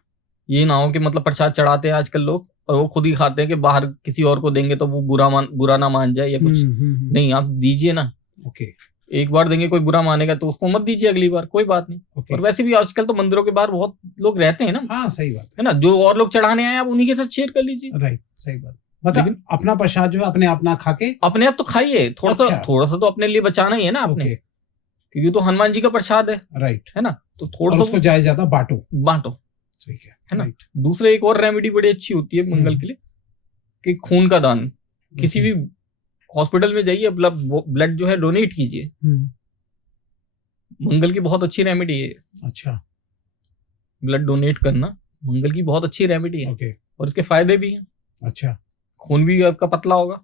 ये ना हो कि मतलब प्रसाद चढ़ाते हैं आजकल लोग और वो खुद ही खाते हैं कि बाहर किसी और को देंगे तो वो बुरा ना मान जाए या कुछ। नहीं, आप दीजिए ना। ओके एक बार देंगे, कोई बुरा मानेगा तो उसको मत दीजिए अगली बार, कोई बात नहीं। ओके और वैसे भी आजकल तो मंदिरों के बाहर बहुत लोग रहते हैं ना। हाँ सही बात है ना, जो और लोग चढ़ाने आए आप उन्हीं के साथ शेयर कर लीजिए। राइट, सही बात। मतलब लेकिन अपना प्रसाद जो है अपने आप ना खा के अपने आप तो खाइए, थोड़ा सा तो अपने लिए बचाना ही है ना आपने, ओके क्योंकि तो हनुमान जी का प्रसाद है राइट, ना, तो और थोड़ा सा उसको ज्यादा ज्यादा बांटो। बांटो, ठीक है ना। राइट। दूसरा एक और रेमेडी बड़ी अच्छी होती है मंगल के लिए कि खून का दान। किसी भी हॉस्पिटल में जाइए, ब्लड जो है डोनेट कीजिए। मंगल की बहुत अच्छी रेमेडी है। अच्छा ब्लड डोनेट करना मंगल की बहुत अच्छी रेमेडी है। ओके और इसके फायदे भी हैं। अच्छा खून भी आपका पतला होगा,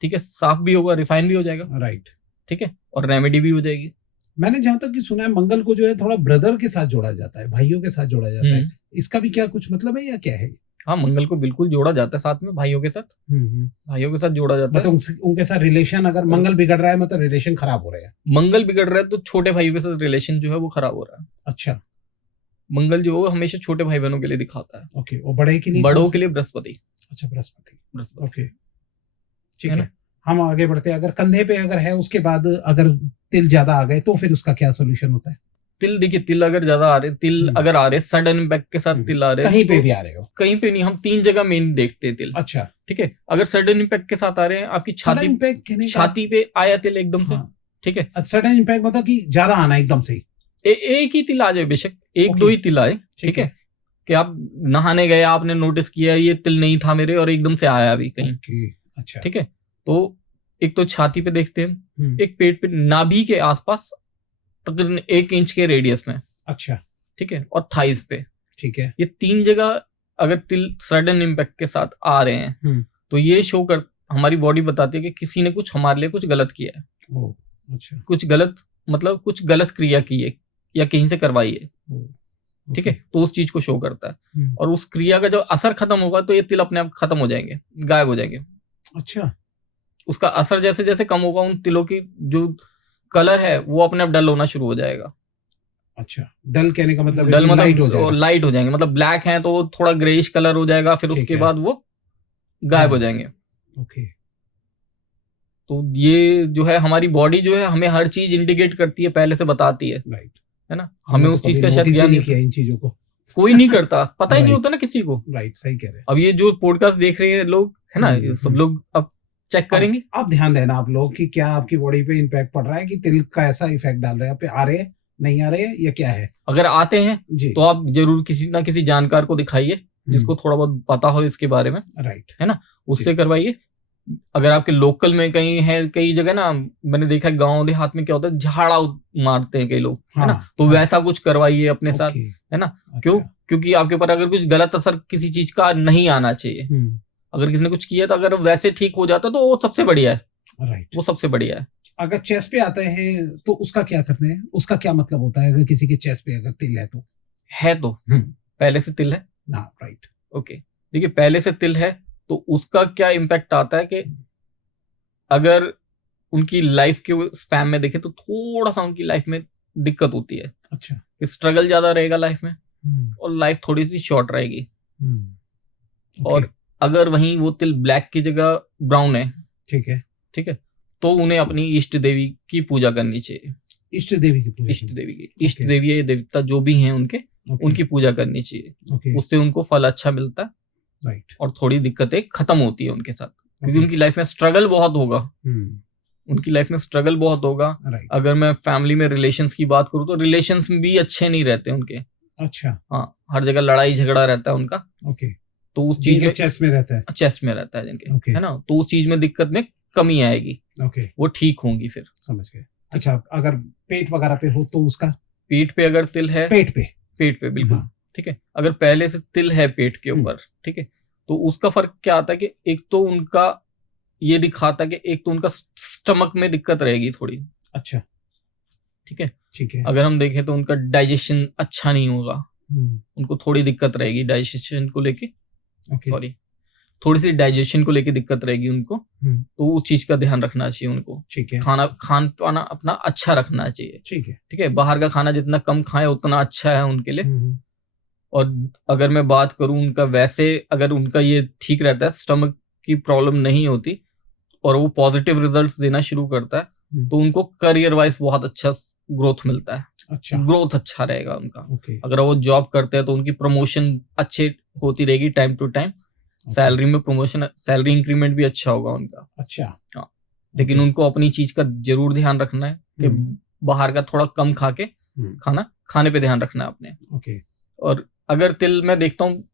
ठीक है, साफ भी होगा, रिफाइन भी हो जाएगा, राइट, ठीक है, और रेमेडी भी हो जाएगी। मैंने जहां तक कि सुना है मंगल को जो है थोड़ा ब्रदर के साथ जोड़ा जाता है, भाइयों के साथ जोड़ा जाता है। इसका भी क्या कुछ मतलब है या क्या है? हाँ, मंगल को बिल्कुल जोड़ा जाता है साथ में, भाइयों के साथ। भाइयों के साथ जोड़ा जाता है। मतलब उनके साथ रिलेशन, अगर मंगल बिगड़ रहा है मतलब रिलेशन खराब हो रहा है। मंगल बिगड़ रहा है तो छोटे भाइयों के साथ रिलेशन जो है वो खराब हो रहा है। अच्छा, मंगल जो है हमेशा छोटे भाई बहनों के लिए दिखाता है। ओके, और बड़े के लिए? बड़ों के लिए बृहस्पति। अच्छा, बृहस्पति। ओके, ठीक है है। हम आगे बढ़ते हैं। अगर कंधे पे अगर है, उसके बाद अगर तिल ज्यादा आ गए तो फिर उसका क्या सोल्यूशन होता है? तिल, देखिए तिल अगर ज्यादा आ रहे, तिल अगर आ रहे सडन इम्पैक्ट के साथ तिल आ रहे, कहीं पे भी आ रहे हो? कहीं पे नहीं, हम 3 जगह मेन देखते हैं तिल। अच्छा, ठीक है, अगर सडन इम्पैक्ट के साथ आ रहे हैं, आपकी छाती पे आया तिल एकदम से, ठीक है, सडन इम्पैक्ट मतलब कि ज्यादा आना एकदम से ही, एक ही तिल आ जाए, बेशक एक दो ही तिल आए, ठीक है, कि आप नहाने गए, आपने नोटिस किया ये तिल नहीं था मेरे और एकदम से आया अभी कहीं। अच्छा, ठीक है, तो एक तो छाती पे देखते हैं, एक पेट पे, नाभि के आसपास तकरीबन 1 इंच के रेडियस में। अच्छा, ठीक है, और थाइस पे, ठीक है। ये 3 जगह अगर तिल सडन इम्पैक्ट के साथ आ रहे हैं तो ये शो कर, हमारी बॉडी बताती है कि किसी ने कुछ हमारे लिए कुछ गलत किया है। अच्छा, कुछ गलत, मतलब कुछ गलत क्रिया की है या कहीं से करवाई है। ठीक है, तो उस चीज को शो करता है। और उस क्रिया का जब असर खत्म होगा तो ये तिल अपने आप खत्म हो जाएंगे, गायब हो जाएंगे। अच्छा, उसका असर जैसे जैसे कम होगा, उन तिलों की जो कलर है वो अपने आप डल होना शुरू हो जाएगा। अच्छा, डल कहने का मतलब डल लाइट हो जाएगा। लाइट हो जाएंगे, मतलब ब्लैक है तो थोड़ा ग्रेइश कलर हो जाएगा, फिर उसके बाद वो गायब हो जाएंगे। ओके, तो ये जो है हमारी बॉडी जो है हमें हर चीज इंडिकेट करती है, पहले से बताती है, राइट, है ना। हमें उस चीज का शायद ज्ञान नहीं किया इन चीजों को, कोई नहीं करता, पता ही नहीं होता ना किसी को। राइट, सही कह रहे हैं। अब ये जो पॉडकास्ट देख रहे हैं लोग, है ना, सब लोग अब चेक करेंगे। आप ध्यान देना आप लोग कि क्या आपकी बॉडी पे इम्पैक्ट पड़ रहा है, कि तिल का ऐसा इफेक्ट डाल रहे हैं, आप पे आ रहे हैं, नहीं आ रहे हैं या क्या है? अगर आते हैं जी, तो आप जरूर किसी ना किसी जानकार को दिखाइए जिसको थोड़ा बहुत पता हो इसके बारे में, राइट। है ना, उससे करवाइए। अगर आपके लोकल में कहीं है, कई जगह ना मैंने देखा है गांव देहात में क्या होता है, झाड़ा मारते हैं कई लोग, है ना, तो वैसा कुछ करवाइए अपने साथ, है ना। क्यों? क्योंकि आपके ऊपर अगर कुछ गलत असर किसी चीज का नहीं आना चाहिए। अगर किसी ने कुछ किया तो अगर वैसे ठीक हो जाता तो वो सबसे बढ़िया है, राइट, वो सबसे बढ़िया है। अगर चेस्ट पे आता है तो उसका क्या करते हैं? उसका क्या मतलब होता है अगर किसी के चेस्ट पे अगर तिल है तो? पहले से तिल है, राइट, ओके। देखिए पहले से तिल है तो उसका क्या इम्पैक्ट आता है कि अगर उनकी लाइफ के स्पैम में देखें तो थोड़ा सा उनकी लाइफ में दिक्कत होती है। अच्छा, स्ट्रगल ज्यादा रहेगा लाइफ में और लाइफ थोड़ी सी शॉर्ट रहेगी। और अगर वहीं वो तिल ब्लैक की जगह ब्राउन है, ठीक है, तो उन्हें अपनी इष्ट देवी की पूजा करनी चाहिए। इष्ट देवी की पूजा? इष्ट देवी की, इष्ट देवी या देवता जो भी हैं उनके, उनकी पूजा करनी चाहिए। उससे उनको फल अच्छा मिलता है, राइट, और थोड़ी दिक्कतें खत्म होती है उनके साथ, क्योंकि उनकी लाइफ में स्ट्रगल बहुत होगा। उनकी लाइफ में स्ट्रगल बहुत होगा। अगर मैं फैमिली में रिलेशंस की बात करूं तो रिलेशंस भी अच्छे नहीं रहते उनके। अच्छा, हाँ, हर जगह लड़ाई झगड़ा रहता है उनका। तो उस चीज में चेस्ट में रहता है, चेस्ट में रहता है जिनके, है ना, तो उस चीज में दिक्कत में कमी आएगी, वो ठीक होंगी फिर। समझ गए। अच्छा, अगर पेट वगैरह पे हो तो उसका? पेट पे अगर तिल है, पेट पे बिल्कुल, हाँ। ठीक है। अगर पहले से तिल है पेट के ऊपर, ठीक है, तो उसका फर्क क्या आता है कि एक तो उनका ये दिखाता है कि एक तो उनका स्टमक में दिक्कत रहेगी थोड़ी। अच्छा, ठीक है। अगर हम देखें तो उनका डाइजेशन अच्छा नहीं होगा, उनको थोड़ी दिक्कत रहेगी डाइजेशन को लेके, सॉरी, थोड़ी सी डाइजेशन को लेके दिक्कत रहेगी उनको, तो उस चीज का ध्यान रखना चाहिए उनको। ठीक है। खान पाना अपना अच्छा रखना चाहिए। ठीक है। बाहर का खाना जितना कम खाए उतना अच्छा है उनके लिए। और अगर मैं बात करूं उनका, वैसे अगर उनका ये ठीक रहता है, स्टमक की प्रॉब्लम नहीं होती और वो पॉजिटिव रिजल्ट्स देना शुरू करता है, तो उनको करियर वाइज बहुत अच्छा ग्रोथ मिलता है। अच्छा, ग्रोथ अच्छा रहेगा उनका। अगर वो जॉब करते हैं तो उनकी प्रमोशन अच्छे होती रहेगी टाइम टू टाइम। सैलरी में प्रमोशन, सैलरी इंक्रीमेंट भी अच्छा होगा उनका। अच्छा, हाँ। लेकिन उनको अपनी चीज का जरूर ध्यान रखना है कि बाहर का थोड़ा कम खा के खाने पे ध्यान रखना है अपने। और अगर तिल मैं देखता हूँ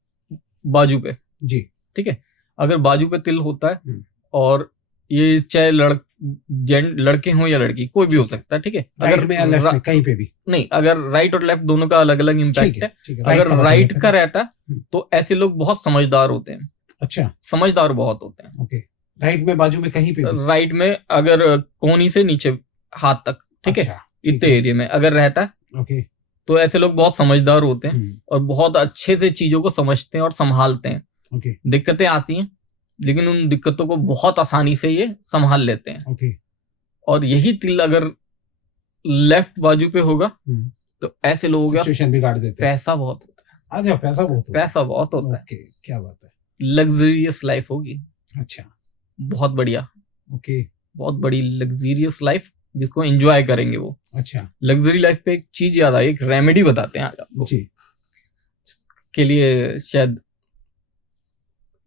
बाजू पे, जी, ठीक है, अगर बाजू पे तिल होता है, और ये चाहे लड़के हों या लड़की, कोई भी हो सकता है, ठीक है। अगर में या लेफ्ट में कहीं पे भी नहीं, अगर राइट और लेफ्ट दोनों का अलग अलग इम्पैक्ट है। अगर राइट का रहता है तो ऐसे लोग बहुत समझदार होते हैं। अच्छा, समझदार बहुत होते हैं। ओके। राइट में बाजू में कहीं पे भी? राइट में अगर कोहनी से नीचे हाथ तक, ठीक है, इतने एरिया में अगर रहता है, ओके, तो ऐसे लोग बहुत समझदार होते हैं और बहुत अच्छे से चीजों को समझते हैं और संभालते हैं। दिक्कतें आती हैं लेकिन उन दिक्कतों को बहुत आसानी से ये संभाल लेते हैं। और यही तिल अगर लेफ्ट बाजू पे होगा तो ऐसे लोगों का सिचुएशन बिगाड़ देते हैं। पैसा बहुत होता है। अच्छा, पैसा बहुत होता है। क्या बात है। लग्जरियस लाइफ होगी। अच्छा, बहुत बढ़िया। ओके, बहुत बड़ी लग्जरियस लाइफ जिसको एंजॉय करेंगे वो। अच्छा, लग्जरी लाइफ पे एक चीज याद आई, एक रेमेडी बताते हैं आज आपको जी, के लिए शायद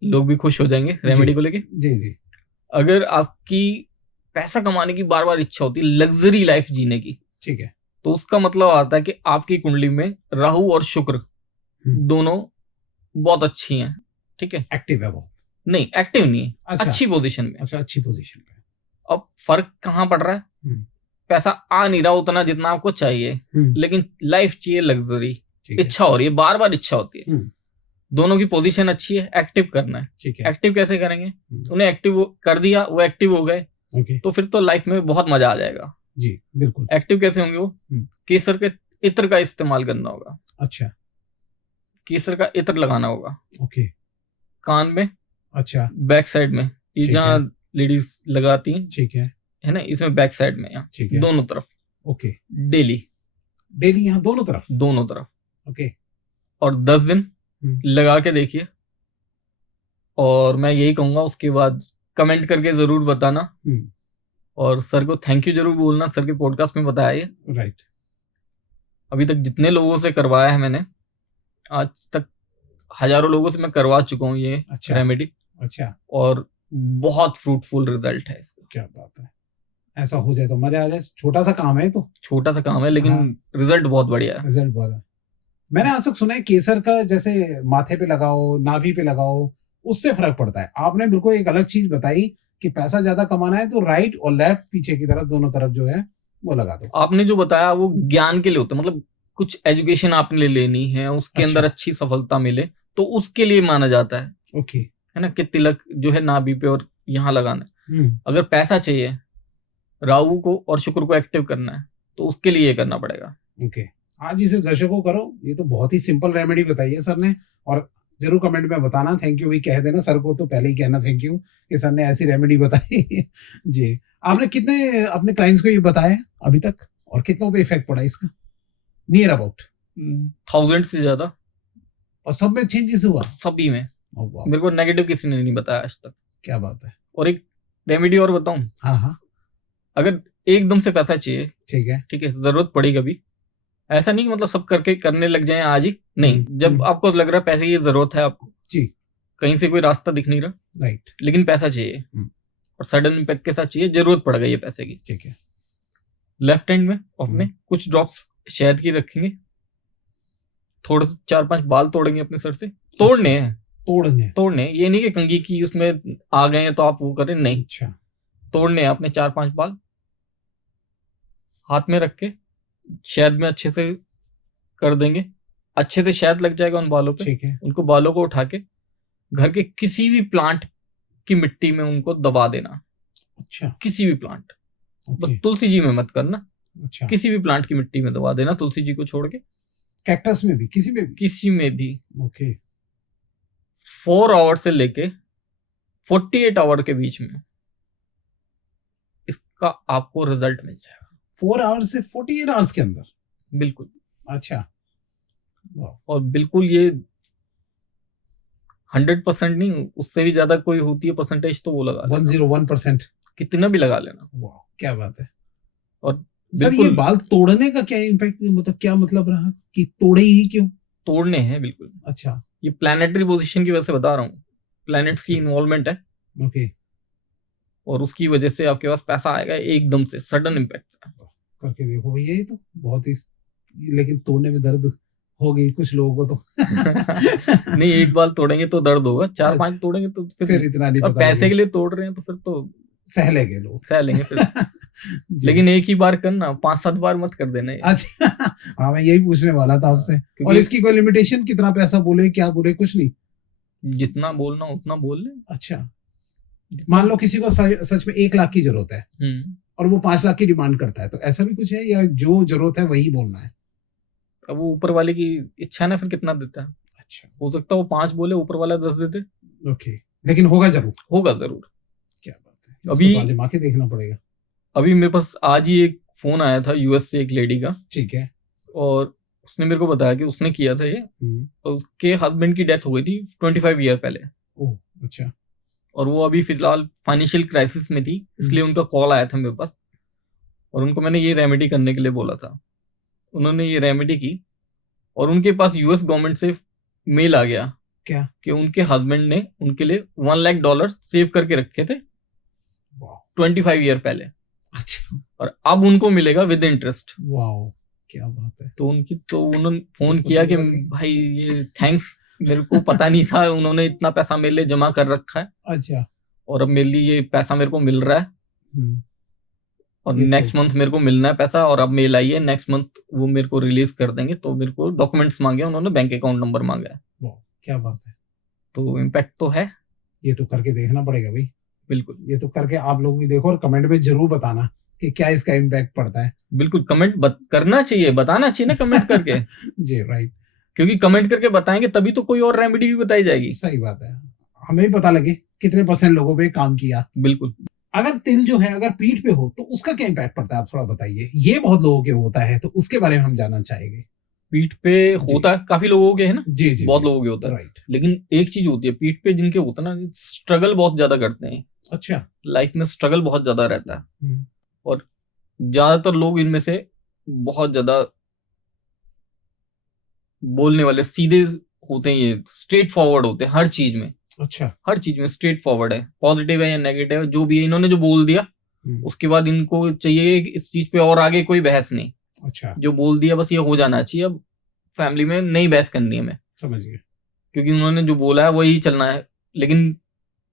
लोग भी खुश हो जाएंगे रेमेडी को लेके। जी जी। अगर आपकी पैसा कमाने की बार बार इच्छा होती है, लग्जरी लाइफ जीने की, ठीक है, तो उसका मतलब आता है कि आपकी कुंडली में राहु और शुक्र दोनों बहुत अच्छी हैं। ठीक है, एक्टिव है बहुत? नहीं, एक्टिव नहीं है। अच्छा, अच्छी पोजीशन में। अच्छा, अच्छी पोजीशन में। अब फर्क कहाँ पड़ रहा है? पैसा आ नहीं रहा उतना जितना आपको चाहिए, लेकिन लाइफ चाहिए लग्जरी, इच्छा हो रही है, बार बार इच्छा होती है। दोनों की पोजीशन अच्छी है, एक्टिव करना है। ठीक है, एक्टिव कैसे करेंगे? उन्हें एक्टिव कर दिया, वो एक्टिव हो गए, तो फिर तो लाइफ में बहुत मजा आ जाएगा। जी बिल्कुल। एक्टिव कैसे होंगे वो? केसर के इत्र का इस्तेमाल करना होगा। अच्छा, केसर का इत्र लगाना होगा। ओके, कान में, अच्छा, बैक साइड में, ये जहाँ लेडीज लगाती हैं, ठीक है ना, इसमें बैक साइड में, यहाँ दोनों तरफ। ओके, डेली यहाँ दोनों तरफ। ओके, और 10 दिन लगा के देखिए, और मैं यही कहूंगा उसके बाद कमेंट करके जरूर बताना, और सर को थैंक यू जरूर बोलना, सर के पॉडकास्ट में बताया ये। राइट। अभी तक जितने लोगों से करवाया है मैंने, आज तक हजारों लोगों से मैं करवा चुका हूँ ये। अच्छा, रेमेडी। अच्छा, और बहुत फ्रूटफुल रिजल्ट है इसका। क्या बात है। ऐसा हो जाए तो मजा आ जाए। छोटा सा काम है तो छोटा सा काम है लेकिन हाँ। रिजल्ट बहुत बढ़िया है। रिजल्ट बहुत है। मैंने आज तक सुना है केसर का जैसे माथे पे लगाओ, नाभि पे लगाओ, उससे फर्क पड़ता है। आपने बिल्कुल एक अलग चीज बताई कि पैसा ज्यादा कमाना है तो राइट और लेफ्ट, पीछे की तरफ, दोनों तरफ जो है वो लगा दो। आपने जो बताया वो ज्ञान के लिए होता है, मतलब कुछ एजुकेशन आपने लेनी है, उसके अंदर अच्छी सफलता मिले तो उसके लिए माना जाता है। ओके। है ना, कि तिलक जो है नाभि पे और यहाँ लगाना है। अगर पैसा चाहिए, राहु को और शुक्र को एक्टिव करना है, तो उसके लिए ये करना पड़ेगा। ओके। आज इसे दर्शकों करो। ये तो बहुत ही सिंपल रेमेडी बताई है सर ने, और जरूर कमेंट में बताना, थैंक यू भी कह देना सर को, तो पहले ही कहना थैंक यू कि सर ने ऐसी रेमेडी बताई। जी। आपने कितने अपने क्लाइंट्स को ये बताया अभी तक, और कितनों पे इफेक्ट पड़ा इसका? नियर अबाउट 1000 से ज्यादा। और सब में चेंजेस हुआ? सभी में। Oh, wow. मेरे को नेगेटिव किसी ने नहीं बताया आज तक। क्या बात है। और एक रेमेडी और बताऊं? हाँ हाँ, अगर एकदम से पैसा चाहिए, ठीक है, जरूरत पड़ी कभी, ऐसा नहीं कि मतलब सब करके करने लग जाए आज ही, नहीं। जब आपको लग रहा है पैसे की जरूरत है आपको जी, कहीं से कोई रास्ता दिख नहीं रहा, राइट, लेकिन पैसा चाहिए और सडन इम्पैक्ट के साथ चाहिए, जरूरत पड़ गई है पैसे की, ठीक है। लेफ्ट हैंड में अपने कुछ ड्रॉप्स शहद की रखेंगे, थोड़े से 4-5 बाल तोड़ेंगे अपने सर से। तोड़ने हैं, तोड़ने, ये नहीं कि कंघी की उसमें आ गए हैं तो आप वो करें, नहीं। अच्छा। तोड़ने हैं अपने 4-5 बाल, हाथ में रख के शहद में अच्छे से कर देंगे, अच्छे से शहद लग जाएगा उन बालों पे। ठीक है। उनको बालों को उठा के घर के किसी भी प्लांट की मिट्टी में उनको दबा देना। अच्छा। किसी भी प्लांट, बस तुलसी जी में मत करना। अच्छा। किसी भी प्लांट की मिट्टी में दबा देना, तुलसी जी को छोड़ के। कैक्टस में भी, किसी में भी? किसी में भी। ओके। 4 आवर से लेके 48 आवर के बीच में इसका आपको रिजल्ट मिल जाएगा। 4 आवर्स से 48 आवर्स के अंदर? बिल्कुल। अच्छा। और बिल्कुल ये 100% नहीं, उससे भी ज्यादा कोई होती है परसेंटेज तो वो लगा 101%, कितना भी लगा लेना। वाह, क्या बात है। और सर ये बाल तोड़ने का क्या इम्पैक्ट, मतलब क्या मतलब रहा कि तोड़े ही क्यों? तोड़ने हैं बिल्कुल। अच्छा। ये प्लैनेटरी पोजीशन की वजह से बता रहा हूँ, प्लैनेट्स की इन्वॉल्वमेंट है। ओके। और उसकी वजह से आपके पास पैसा आएगा एकदम से, सडन इम्पैक्ट। करके देखो भैया, ये तो बहुत ही, लेकिन तोड़ने में दर्द हो गई कुछ लोगों को तो। नहीं, एक बाल तोड़ेंगे तो दर्द होगा, 4-5 तोड़ेंगे तो फिर इतना नहीं। और पैसे के लिए तोड़ रहे हैं तो फिर तो सह लेंगे लोग, सह लेंगे फिर। लेकिन एक ही बार करना, 5-7 बार मत कर देना। अच्छा। हाँ, मैं यही पूछने वाला था आपसे। और इसकी कोई लिमिटेशन, कितना पैसा बोले, क्या बोले? कुछ नहीं, जितना बोलना उतना बोल ले। अच्छा। मान लो किसी को सच में 1 लाख की जरूरत है और वो 5 लाख की डिमांड करता है, तो ऐसा भी कुछ है, या जो जरूरत है वही बोलना है? अब वो ऊपर वाले की इच्छा ना, फिर कितना देता है। अच्छा। हो सकता है वो 5 बोले, ऊपर वाला 10 देते। ओके, लेकिन होगा जरूर। होगा जरूर। क्या बात है। अभी आजमा के देखना पड़ेगा। अभी मेरे पास आज ही एक फोन आया था यूएस से, एक लेडी का। ठीक है। और उसने मेरे को बताया कि उसने किया था ये, और उसके हस्बैंड की डेथ हो गई थी 25 ईयर पहले। ओह, अच्छा। और वो अभी फिलहाल फाइनेंशियल क्राइसिस में थी, इसलिए उनका कॉल आया था मेरे पास, और उनको मैंने ये रेमेडी करने के लिए बोला था। उन्होंने ये रेमेडी की और उनके पास यूएस गवर्नमेंट से मेल आ गया, क्या, कि उनके हस्बैंड ने उनके लिए $1 लाख सेव करके रखे थे 25 ईयर पहले। अच्छा। और अब उनको मिलेगा विद इंटरेस्ट। वाओ, क्या बात है। तो उन्होंने फोन किया कि भाई ये थैंक्स, मेरे को पता नहीं था, उन्होंने इतना पैसा मेरे लिए जमा कर रखा है। अच्छा। और अब मेरे लिए ये पैसा मेरे को मिल रहा है, और नेक्स्ट मंथ मेरे को मिलना है पैसा, और अब मेल आई है, नेक्स्ट मंथ वो मेरे को रिलीज कर देंगे। तो मेरे को डॉक्यूमेंट्स मांगे उन्होंने, बैंक अकाउंट नंबर मांगा है। क्या बात है। तो इम्पैक्ट तो है। ये तो करके देखना पड़ेगा भाई। बिल्कुल, ये तो करके आप लोग भी देखो और कमेंट में जरूर बताना कि क्या इसका इम्पैक्ट पड़ता है। बिल्कुल, कमेंट करना चाहिए, बताना चाहिए ना कमेंट करके। जी, राइट। क्योंकि कमेंट करके बताएंगे तभी तो कोई और रेमेडी भी बताई जाएगी। सही बात है, हमें भी पता लगे कितने % लोगों पे काम किया। बिल्कुल। अगर तिल जो है, अगर पीठ पे हो तो उसका क्या इम्पैक्ट पड़ता है, आप थोड़ा बताइए। ये बहुत लोगों के होता है, तो उसके बारे में हम जानना चाहेंगे। पीठ पे होता है, काफी लोगों के है ना। जी जी, बहुत लोगों के होता है, राइट। लेकिन एक चीज होती है पीठ पे जिनके होता है ना, स्ट्रगल बहुत ज्यादा करते हैं। अच्छा। लाइफ में स्ट्रगल बहुत ज्यादा रहता है, और ज्यादातर लोग इनमें से बहुत ज्यादा बोलने वाले, सीधे होते हैं, ये स्ट्रेट फॉरवर्ड होते हैं हर चीज में। अच्छा। हर चीज में स्ट्रेट फॉरवर्ड है, पॉजिटिव है या नेगेटिव है, जो भी है, इन्होंने जो बोल दिया उसके बाद इनको चाहिए कि इस चीज पे और आगे कोई बहस नहीं। अच्छा, जो बोल दिया बस ये हो जाना चाहिए, अब फैमिली में नहीं बहस करनी है मैं, समझ गया। क्योंकि उन्होंने जो बोला है वही चलना है। लेकिन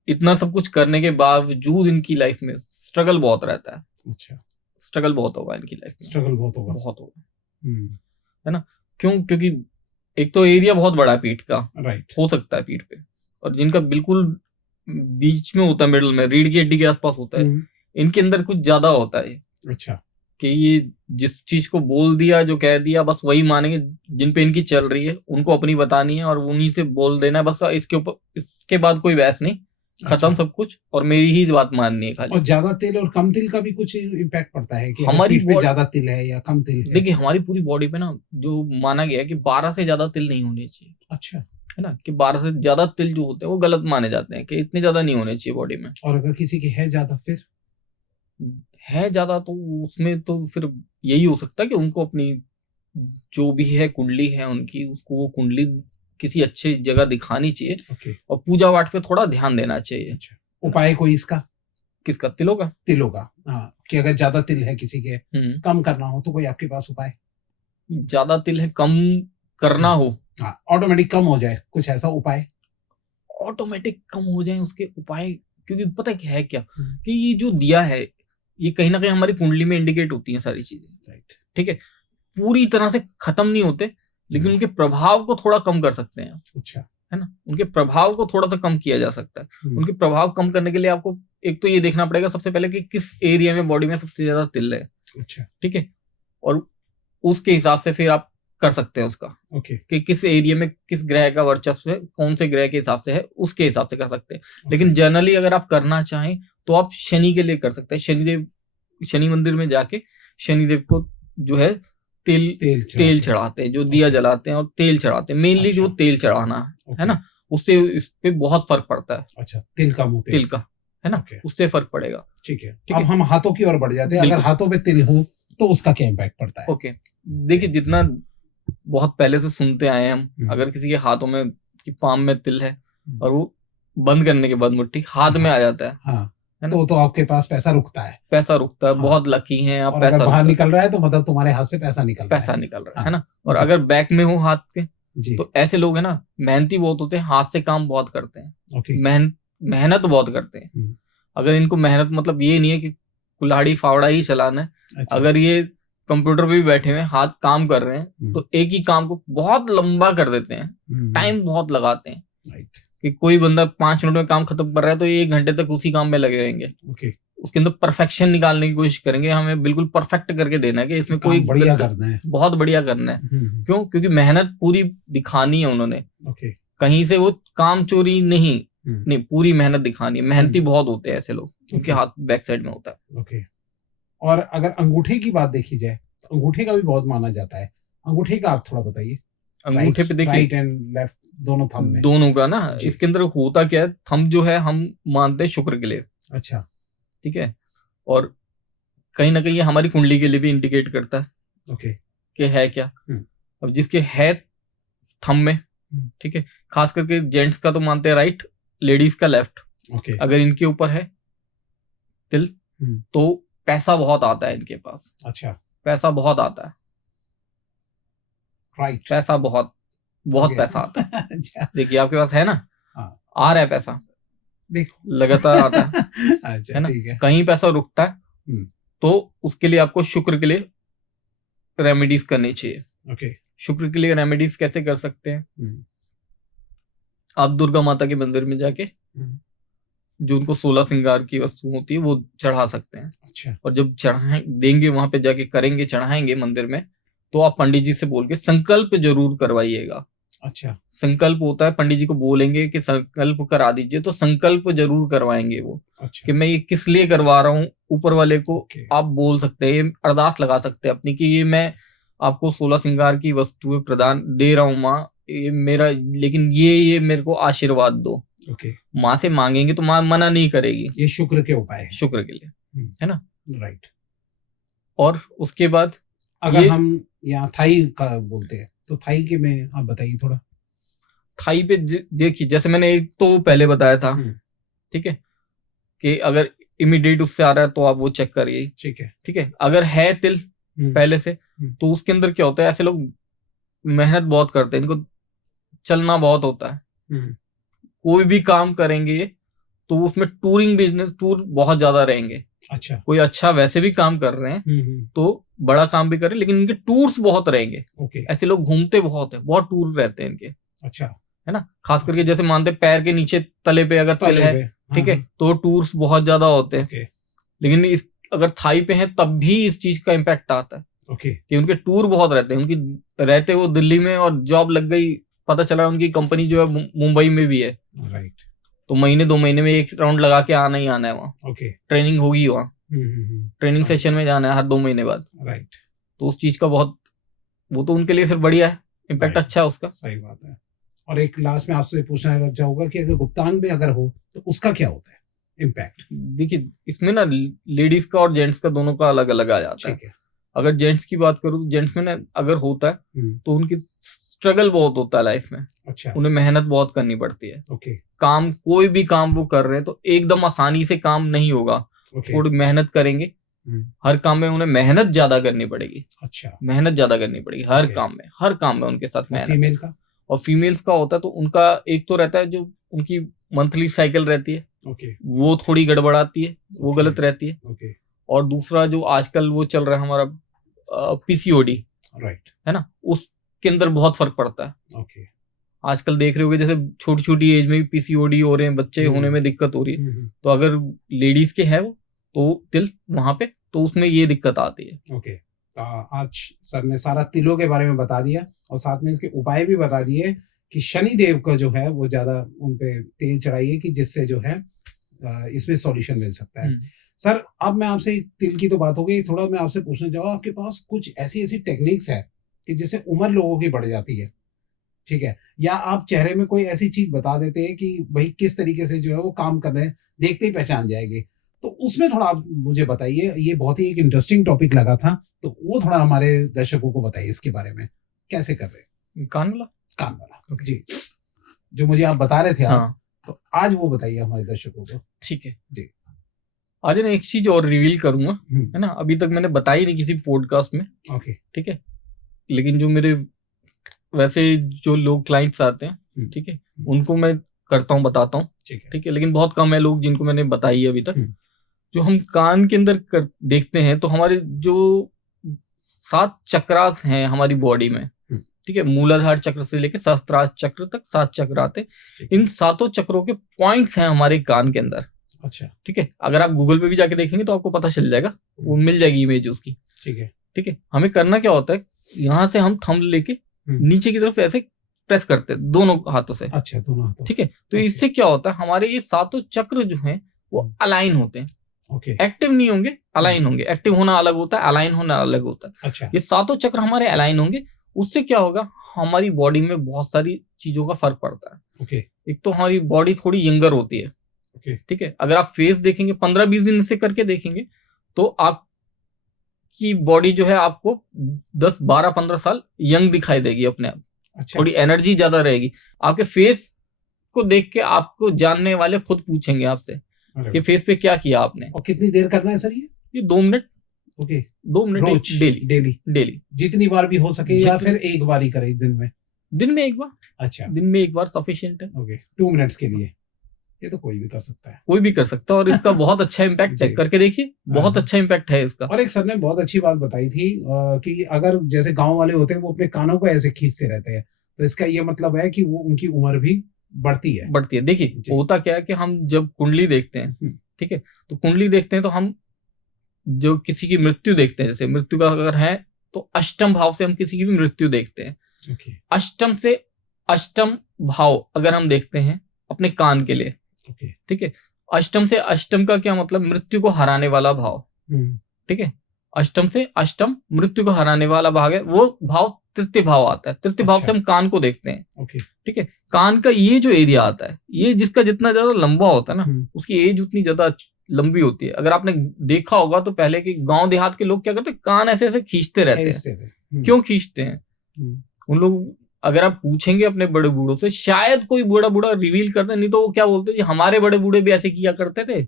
इतना सब कुछ करने के बावजूद इनकी लाइफ में स्ट्रगल बहुत रहता है। अच्छा, स्ट्रगल बहुत होगा इनकी लाइफ में, स्ट्रगल बहुत होगा। बहुत होगा, हम्म, है ना। क्यों? क्योंकि एक तो एरिया बहुत बड़ा है पीठ का, राइट। हो सकता है पीठ पे, और जिनका बिल्कुल बीच में होता है, मिडल में, रीढ़ की हड्डी के आसपास होता है, इनके अंदर कुछ ज्यादा होता है अच्छा, कि ये जिस चीज को बोल दिया, जो कह दिया, बस वही मानेंगे। जिन पे इनकी चल रही है उनको अपनी बतानी है और उन्हीं से बोल देना है बस। इसके ऊपर, इसके बाद कोई बहस नहीं, खत्म अच्छा। सब कुछ, और मेरी ही बात माननी है खाली। और ज्यादा तिल और कम तिल का भी कुछ इम्पैक्ट पड़ता है कि हमारी पीठ पे ज्यादा तिल है या कम तिल है? देखिए, हमारी पूरी बॉडी पे ना जो माना गया है कि 12 से ज्यादा तिल नहीं होने चाहिए। अच्छा। है ना, कि 12 से ज्यादा तिल जो होते हैं वो गलत माने जाते हैं, कि इतने ज्यादा नहीं होने चाहिए बॉडी में। और अगर किसी की है ज्यादा, फिर है ज्यादा तो उसमें तो फिर यही हो सकता है कि उनको अपनी जो भी है कुंडली है उनकी, उसको वो कुंडली किसी अच्छी जगह दिखानी चाहिए। ओके। और पूजा पाठ पे थोड़ा ध्यान देना चाहिए। अच्छा, उपाय कोई इसका? किसका? तिलों का? तिलों का, हाँ। कि अगर ज्यादा तिल है किसी के, कम करना हो तो कोई आपके पास उपाय? ज्यादा तिल है, कम करना हो, हाँ, ऑटोमेटिक कम हो जाए, कुछ ऐसा उपाय? ऑटोमेटिक कम हो जाए उसके उपाय, क्योंकि पता है क्या, कि ये जो दिया है ये कहीं ना कहीं हमारी कुंडली में इंडिकेट होती है सारी चीजें, राइट। ठीक है। पूरी तरह से खत्म नहीं होते, लेकिन उनके प्रभाव को थोड़ा कम कर सकते हैं। अच्छा, है ना, उनके प्रभाव को थोड़ा सा कम किया जा सकता है। उनके प्रभाव कम करने के लिए आपको एक तो ये देखना पड़ेगा सबसे पहले कि किस एरिया में बॉडी में सबसे ज्यादा तिल है। अच्छा, ठीक है, और उसके हिसाब से फिर आप कर सकते हैं उसका, ओके, कि किस एरिया में किस ग्रह का वर्चस्व है, कौन से ग्रह के हिसाब से है, उसके हिसाब से कर सकते हैं। लेकिन जनरली अगर आप करना चाहें तो आप शनि के लिए कर सकते हैं। शनिदेव, शनि मंदिर में जाके शनिदेव को जो है तेल चढ़ाते हैं, जो दिया जलाते हैं और तेल चढ़ाते हैं। मेनली जो तेल चढ़ाना है ना, उससे इस पे बहुत फर्क पड़ता है। अच्छा, तिल का है ना, उससे फर्क पड़ेगा। ठीक है। अब हम हाथों की ओर बढ़ जाते हैं। अगर हाथों पे तिल हो तो उसका क्या इम्पैक्ट पड़ता है? ओके, देखिए, जितना बहुत पहले से सुनते आए हैं हम, अगर किसी के हाथों में की पाम में तिल है और वो बंद करने के बाद मुट्ठी हाथ में आ जाता है, हाँ, तो आपके पास पैसा रुकता है। पैसा रुकता है, बहुत लकी हैं आप। और पैसा अगर बाहर निकल रहा है तो मतलब तुम्हारे हाथ से पैसा निकल रहा है ना। और अगर बैक में हो हाथ के, जी, तो ऐसे लोग है ना मेहनती बहुत होते हैं, हाथ से काम बहुत करते हैं, ओके, मेहनत बहुत करते हैं। अगर इनको मेहनत मतलब ये नहीं है कि कुल्हाड़ी फावड़ा ही चलाना है। अच्छा, अगर ये कंप्यूटर पे भी बैठे हुए हाथ काम कर रहे हैं तो एक ही काम को बहुत लंबा कर देते हैं, टाइम बहुत लगाते हैं। राइट। कि कोई बंदा 5 मिनट में काम खत्म कर रहा है तो ये 1 घंटे तक उसी काम में लगे रहेंगे। ओके, उसके अंदर परफेक्शन निकालने की कोशिश करेंगे, हमें बिल्कुल परफेक्ट करके देना है कि इसमें कोई बढ़िया करना है, बहुत बढ़िया करना है। क्यों? क्योंकि मेहनत पूरी दिखानी है उन्होंने। ओके, कहीं से वो काम चोरी नहीं, पूरी मेहनत दिखानी है। मेहनती बहुत होते हैं ऐसे लोग, उनके हाथ बैक साइड में होता है। ओके। और अगर अंगूठे की बात देखी जाए तो अंगूठे का भी बहुत माना जाता है। अंगूठे का आप थोड़ा बताइए। अंगूठे पे देखिए, राइट एंड लेफ्ट दोनों थंब में, दोनों का ना, इसके अंदर होता क्या है, थंब जो है हम मानते हैं शुक्र के लिए। अच्छा, ठीक है, और कहीं ना कहीं ये हमारी कुंडली के लिए भी इंडिकेट करता है। ओके, कि है क्या। अब जिसके है थंब में, ठीक है, खास करके जेंट्स का तो मानते हैं राइट, लेडीज का लेफ्ट। ओके, अगर इनके ऊपर है तिल तो पैसा बहुत आता है इनके पास। अच्छा, पैसा बहुत आता है, राइट, पैसा बहुत पैसा आता है। अच्छा, देखिए आपके पास है ना, आ रहा है पैसा, देखो लगातार आता है। अच्छा, है ना, ठीक है। कहीं पैसा रुकता है तो उसके लिए आपको शुक्र के लिए रेमेडीज करनी चाहिए। ओके, शुक्र के लिए रेमेडीज कैसे कर सकते हैं? आप दुर्गा माता के मंदिर में जाके जो उनको 16 श्रृंगार की वस्तु होती है वो चढ़ा सकते हैं। अच्छा, और जब चढ़ाएं देंगे, वहां पे जाके करेंगे, चढ़ाएंगे मंदिर में, तो आप पंडित जी से बोल के संकल्प जरूर करवाइएगा। अच्छा, संकल्प होता है, पंडित जी को बोलेंगे कि संकल्प करा दीजिए, तो संकल्प जरूर करवाएंगे वो। अच्छा, कि मैं ये किस लिए करवा रहा हूँ, ऊपर वाले को आप बोल सकते हैं, ये अरदास लगा सकते हैं अपनी, कि ये मैं आपको 16 श्रृंगार की वस्तुएं प्रदान दे रहा हूँ माँ, ये मेरा, लेकिन ये मेरे को आशीर्वाद दो। ओके, माँ से मांगेंगे तो माँ मना नहीं करेगी। ये शुक्र के उपाय है, शुक्र के लिए, है ना, राइट। और उसके बाद अगर हम यहाँ थाई का बोलते हैं तो थाई के में आप बताइए थोड़ा। थाई पे देखिए, जैसे मैंने एक तो पहले बताया था, ठीक है, कि अगर इमीडिएट उससे आ रहा है तो आप वो चेक करिए। ठीक है। ठीक है, अगर है तिल पहले से तो उसके अंदर क्या होता है, ऐसे लोग मेहनत बहुत करते हैं, इनको चलना बहुत होता है, कोई भी काम करेंगे तो उसमें टूरिंग बिजनेस, टूर बहुत ज्यादा रहेंगे। अच्छा। कोई अच्छा वैसे भी काम कर रहे हैं तो बड़ा काम भी कर रहे हैं, लेकिन इनके टूर्स बहुत रहेंगे। ओके। ऐसे लोग घूमते बहुत है, बहुत टूर रहते हैं इनके। अच्छा। है ना, खास करके जैसे मानते पैर के नीचे तले पे अगर तिल है, ठीक है, तो टूर्स बहुत ज्यादा होते हैं। लेकिन इस अगर थाई पे है तब भी इस चीज का इम्पैक्ट आता है। कि उनके टूर बहुत रहते हैं, उनकी रहते वो दिल्ली में और जॉब लग गई, पता चला उनकी कंपनी जो है मुंबई में भी है। राइट। तो महीने 2 महीने में एक राउंड लगा के आना ही आना है वहाँ। ट्रेनिंग होगी वहाँ, ट्रेनिंग सेशन में जाना है हर 2 महीने बाद। राइट। तो उस चीज का बहुत, वो तो उनके लिए फिर बढ़िया है, इम्पैक्ट अच्छा है उसका। सही बात है। और एक लास्ट में आपसे पूछना चाहूंगा कि अगर गुप्तांग में अगर हो तो उसका क्या होता है इम्पैक्ट? देखिए इसमें ना लेडीज का और जेंट्स का दोनों का अलग अलग आ जाता है। अगर जेंट्स की बात करूँ तो जेंट्स में ना अगर होता है तो उनकी स्ट्रगल बहुत होता है लाइफ में। अच्छा। उन्हें मेहनत बहुत करनी पड़ती है। काम, कोई भी काम वो कर रहे हैं तो एकदम आसानी से काम नहीं होगा। थोड़ी मेहनत करेंगे, हर काम में उन्हें मेहनत ज्यादा करनी पड़ेगी। अच्छा। मेहनत ज्यादा करनी पड़ेगी हर काम में, हर काम में उनके साथ मेहनत। फीमेल का? और फीमेल्स का होता है तो उनका एक तो रहता है जो उनकी मंथली साइकिल रहती है, वो थोड़ी गड़बड़ाती है, वो गलत रहती है। और दूसरा जो आजकल वो चल रहा है हमारा पीसीओडी, राइट, है ना, उसके अंदर बहुत फर्क पड़ता है। आजकल देख रहे होगे जैसे छोटी छोटी एज में भी पीसीओडी हो रहे हैं, बच्चे होने में दिक्कत हो रही है। तो अगर लेडीज के है वो तो तिल वहां पे, तो उसमें ये दिक्कत आती है। आज सर ने सारा तिलों के बारे में बता दिया और साथ में इसके उपाय भी बता दिए कि शनि देव का जो है वो ज्यादा उन पे तेल चढ़ाइए कि जिससे जो है इसमें सॉल्यूशन मिल सकता है। सर अब मैं आपसे, तिल की तो बात हो गई, थोड़ा मैं आपसे पूछना चाहूँगा, आपके पास कुछ ऐसी ऐसी टेक्निक्स है कि जिससे उम्र लोगों की बढ़ जाती है, ठीक है, या आप चेहरे में कोई ऐसी चीज बता देते हैं कि भाई किस तरीके से जो है वो काम कर रहे हैं, देखते ही पहचान जाएगी, तो उसमें थोड़ा आप मुझे बताइए। ये बहुत ही एक इंटरेस्टिंग टॉपिक लगा था, तो वो थोड़ा हमारे दर्शकों को बताइए इसके बारे में, कैसे कर रहे हैं? कान वाला जी, जो मुझे आप बता रहे थे। हाँ। तो आज वो बताइए हमारे दर्शकों को। ठीक है जी। आज ना एक चीज और रिवील करूंगा, है ना, अभी तक मैंने बताई नहीं किसी पॉडकास्ट में। ठीक है, लेकिन जो मेरे वैसे जो लोग क्लाइंट्स आते हैं, ठीक है, उनको मैं करता हूँ, बताता हूँ। ठीक है, लेकिन बहुत कम है लोग जिनको मैंने बताई है अभी तक। जो हम कान के अंदर देखते हैं तो हमारे जो 7 चक्रास हैं हमारी बॉडी में, ठीक है, मूलाधार चक्र से लेकर सहस्त्रार चक्र तक 7 चक्र आते हैं। इन 7 चक्रों के पॉइंट्स हैं हमारे कान के अंदर। अच्छा। ठीक है, अगर आप गूगल पे भी जाके देखेंगे तो आपको पता चल जाएगा, वो मिल जाएगी इमेज उसकी। ठीक है, हमें करना क्या होता है, यहाँ से हम थंब लेके नीचे की तरफ ऐसे प्रेस करते हैं दोनों हाथों से। अच्छा, दोनों हाथों। ठीक है, तो इससे क्या होता है, हमारे ये 7 चक्र जो हैं वो अलाइन होते हैं। एक्टिव नहीं होंगे, अलाइन होंगे। एक्टिव होना अलग होता है, अलाइन होना अलग होता है। अच्छा। ये 7 चक्र हमारे अलाइन होंगे, उससे क्या होगा, हमारी बॉडी में बहुत सारी चीजों का फर्क पड़ता है। एक तो हमारी बॉडी थोड़ी यंगर होती है। ठीक है, अगर आप फेस देखेंगे 15-20 दिन से करके देखेंगे तो आपकी बॉडी जो है आपको 10-12-15 साल यंग दिखाई देगी अपने आप। अच्छा। थोड़ी एनर्जी ज्यादा रहेगी। आपके फेस को देख के आपको जानने वाले खुद पूछेंगे आपसे कि फेस पे क्या किया आपने। और कितनी देर करना है सर ये 2 मिनट। 2 मिनट डेली जितनी बार भी हो सके, या फिर एक बार ही करें दिन में एक बार। अच्छा, दिन में एक बार सफिशिएंट है। 2 मिनट्स के लिए ये तो कोई भी कर सकता है, कोई भी कर सकता है। और इसका बहुत अच्छा इम्पैक्ट है, करके देखिए, बहुत अच्छा इम्पैक्ट है इसका। और एक सर ने बहुत अच्छी बात बताई थी कि अगर जैसे गांव वाले होते हैं वो अपने कानों को ऐसे खींचते रहते हैं, तो इसका ये मतलब है कि वो उनकी उम्र भी बढ़ती है। देखिए होता क्या है कि हम जब कुंडली देखते हैं, ठीक है, तो कुंडली देखते हैं तो हम जो किसी की मृत्यु देखते हैं, जैसे मृत्यु का अगर है तो अष्टम भाव से हम किसी की भी मृत्यु देखते हैं। अष्टम से अष्टम भाव अगर हम देखते हैं अपने कान के लिए, ठीक है, अष्टम से अष्टम का क्या मतलब, मृत्यु को हराने वाला भाव। ठीक है, अष्टम से अष्टम मृत्यु को हराने वाला भाग है, वो भाव तृतीय भाव आता है। तृतीय भाव से हम कान को देखते हैं। ठीक है, कान का ये जो एरिया आता है, ये जिसका जितना ज्यादा लंबा होता है ना, उसकी एज उतनी ज्यादा लंबी होती है। अगर आपने देखा होगा तो पहले के गांव देहात के लोग क्या करते हैं, कान ऐसे ऐसे खींचते रहते हैं। क्यों खींचते हैं उन लोग, अगर आप पूछेंगे अपने बड़े बूढ़ों से, शायद कोई बूढ़ा रिवील करता है, नहीं तो वो क्या बोलते हैं, हमारे बड़े बूढ़े भी ऐसे किया करते थे।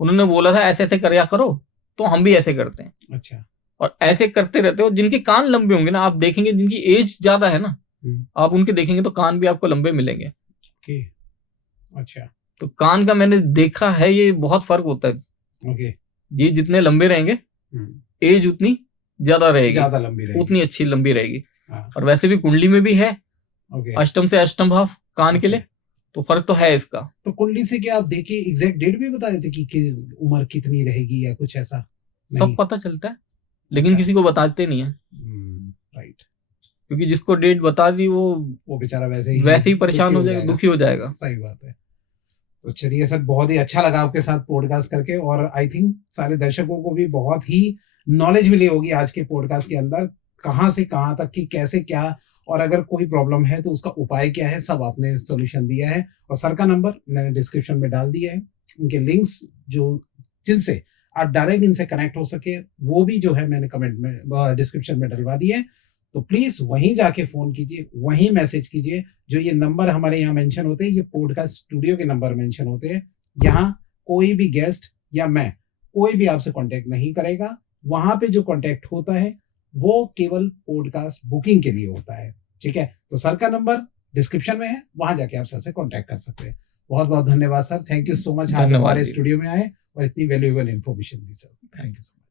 उन्होंने बोला था ऐसे ऐसे करया करो, तो हम भी ऐसे करते हैं। अच्छा। और ऐसे करते रहते हो। जिनके कान लंबे होंगे ना, आप देखेंगे जिनकी एज ज्यादा है ना, आप उनके देखेंगे तो कान भी आपको लंबे मिलेंगे। ओके। अच्छा। तो कान का मैंने देखा है, ये बहुत फर्क होता है। ओके। ये जितने लंबे रहेंगे, एज उतनी ज्यादा रहेगी, ज्यादा लंबी रहेगी, उतनी अच्छी लंबी रहेगी। हाँ। और वैसे भी कुंडली में भी है, ओके। अष्टम से अष्टम भाव कान के लिए, तो फर्क तो है इसका। तो कुंडली से क्या आप देखिए एग्जैक्ट डेट भी बता देते कि उम्र कितनी रहेगी या कुछ ऐसा? सब पता चलता है, लेकिन किसी को बताते नहीं है। राइट। क्योंकि जिसको डेट बता दी वो बेचारा वैसे ही परेशान हो जाएगा, दुखी हो जाएगा। सही बात है। तो चलिए सर, बहुत ही अच्छा लगा आपके साथ पॉडकास्ट करके, और आई थिंक सारे दर्शकों को भी बहुत ही नॉलेज मिली होगी आज के पॉडकास्ट के अंदर, कहाँ से कहाँ तक की कैसे क्या, और अगर कोई प्रॉब्लम है तो उसका उपाय क्या है, सब आपने सॉल्यूशन दिया है। और सर का नंबर मैंने डिस्क्रिप्शन में डाल दिया है, उनके लिंक्स जो जिनसे आप डायरेक्ट इनसे कनेक्ट हो सके वो भी जो है मैंने कमेंट में डिस्क्रिप्शन में डलवा दिए। तो प्लीज वहीं जाके फोन कीजिए, वहीं मैसेज कीजिए। जो ये नंबर हमारे यहाँ मेंशन होते हैं, ये पॉडकास्ट स्टूडियो के नंबर मेंशन होते हैं। यहाँ कोई भी गेस्ट या मैं कोई भी आपसे कांटेक्ट नहीं करेगा। वहां पे जो कांटेक्ट होता है वो केवल पॉडकास्ट बुकिंग के लिए होता है। ठीक है, तो सर का नंबर डिस्क्रिप्शन में है, वहां जाके आप सर से कांटेक्ट कर सकते हैं। बहुत बहुत धन्यवाद sir, thank you so much आज हमारे स्टूडियो में आए और इतनी valuable information the sir. Thank you so much.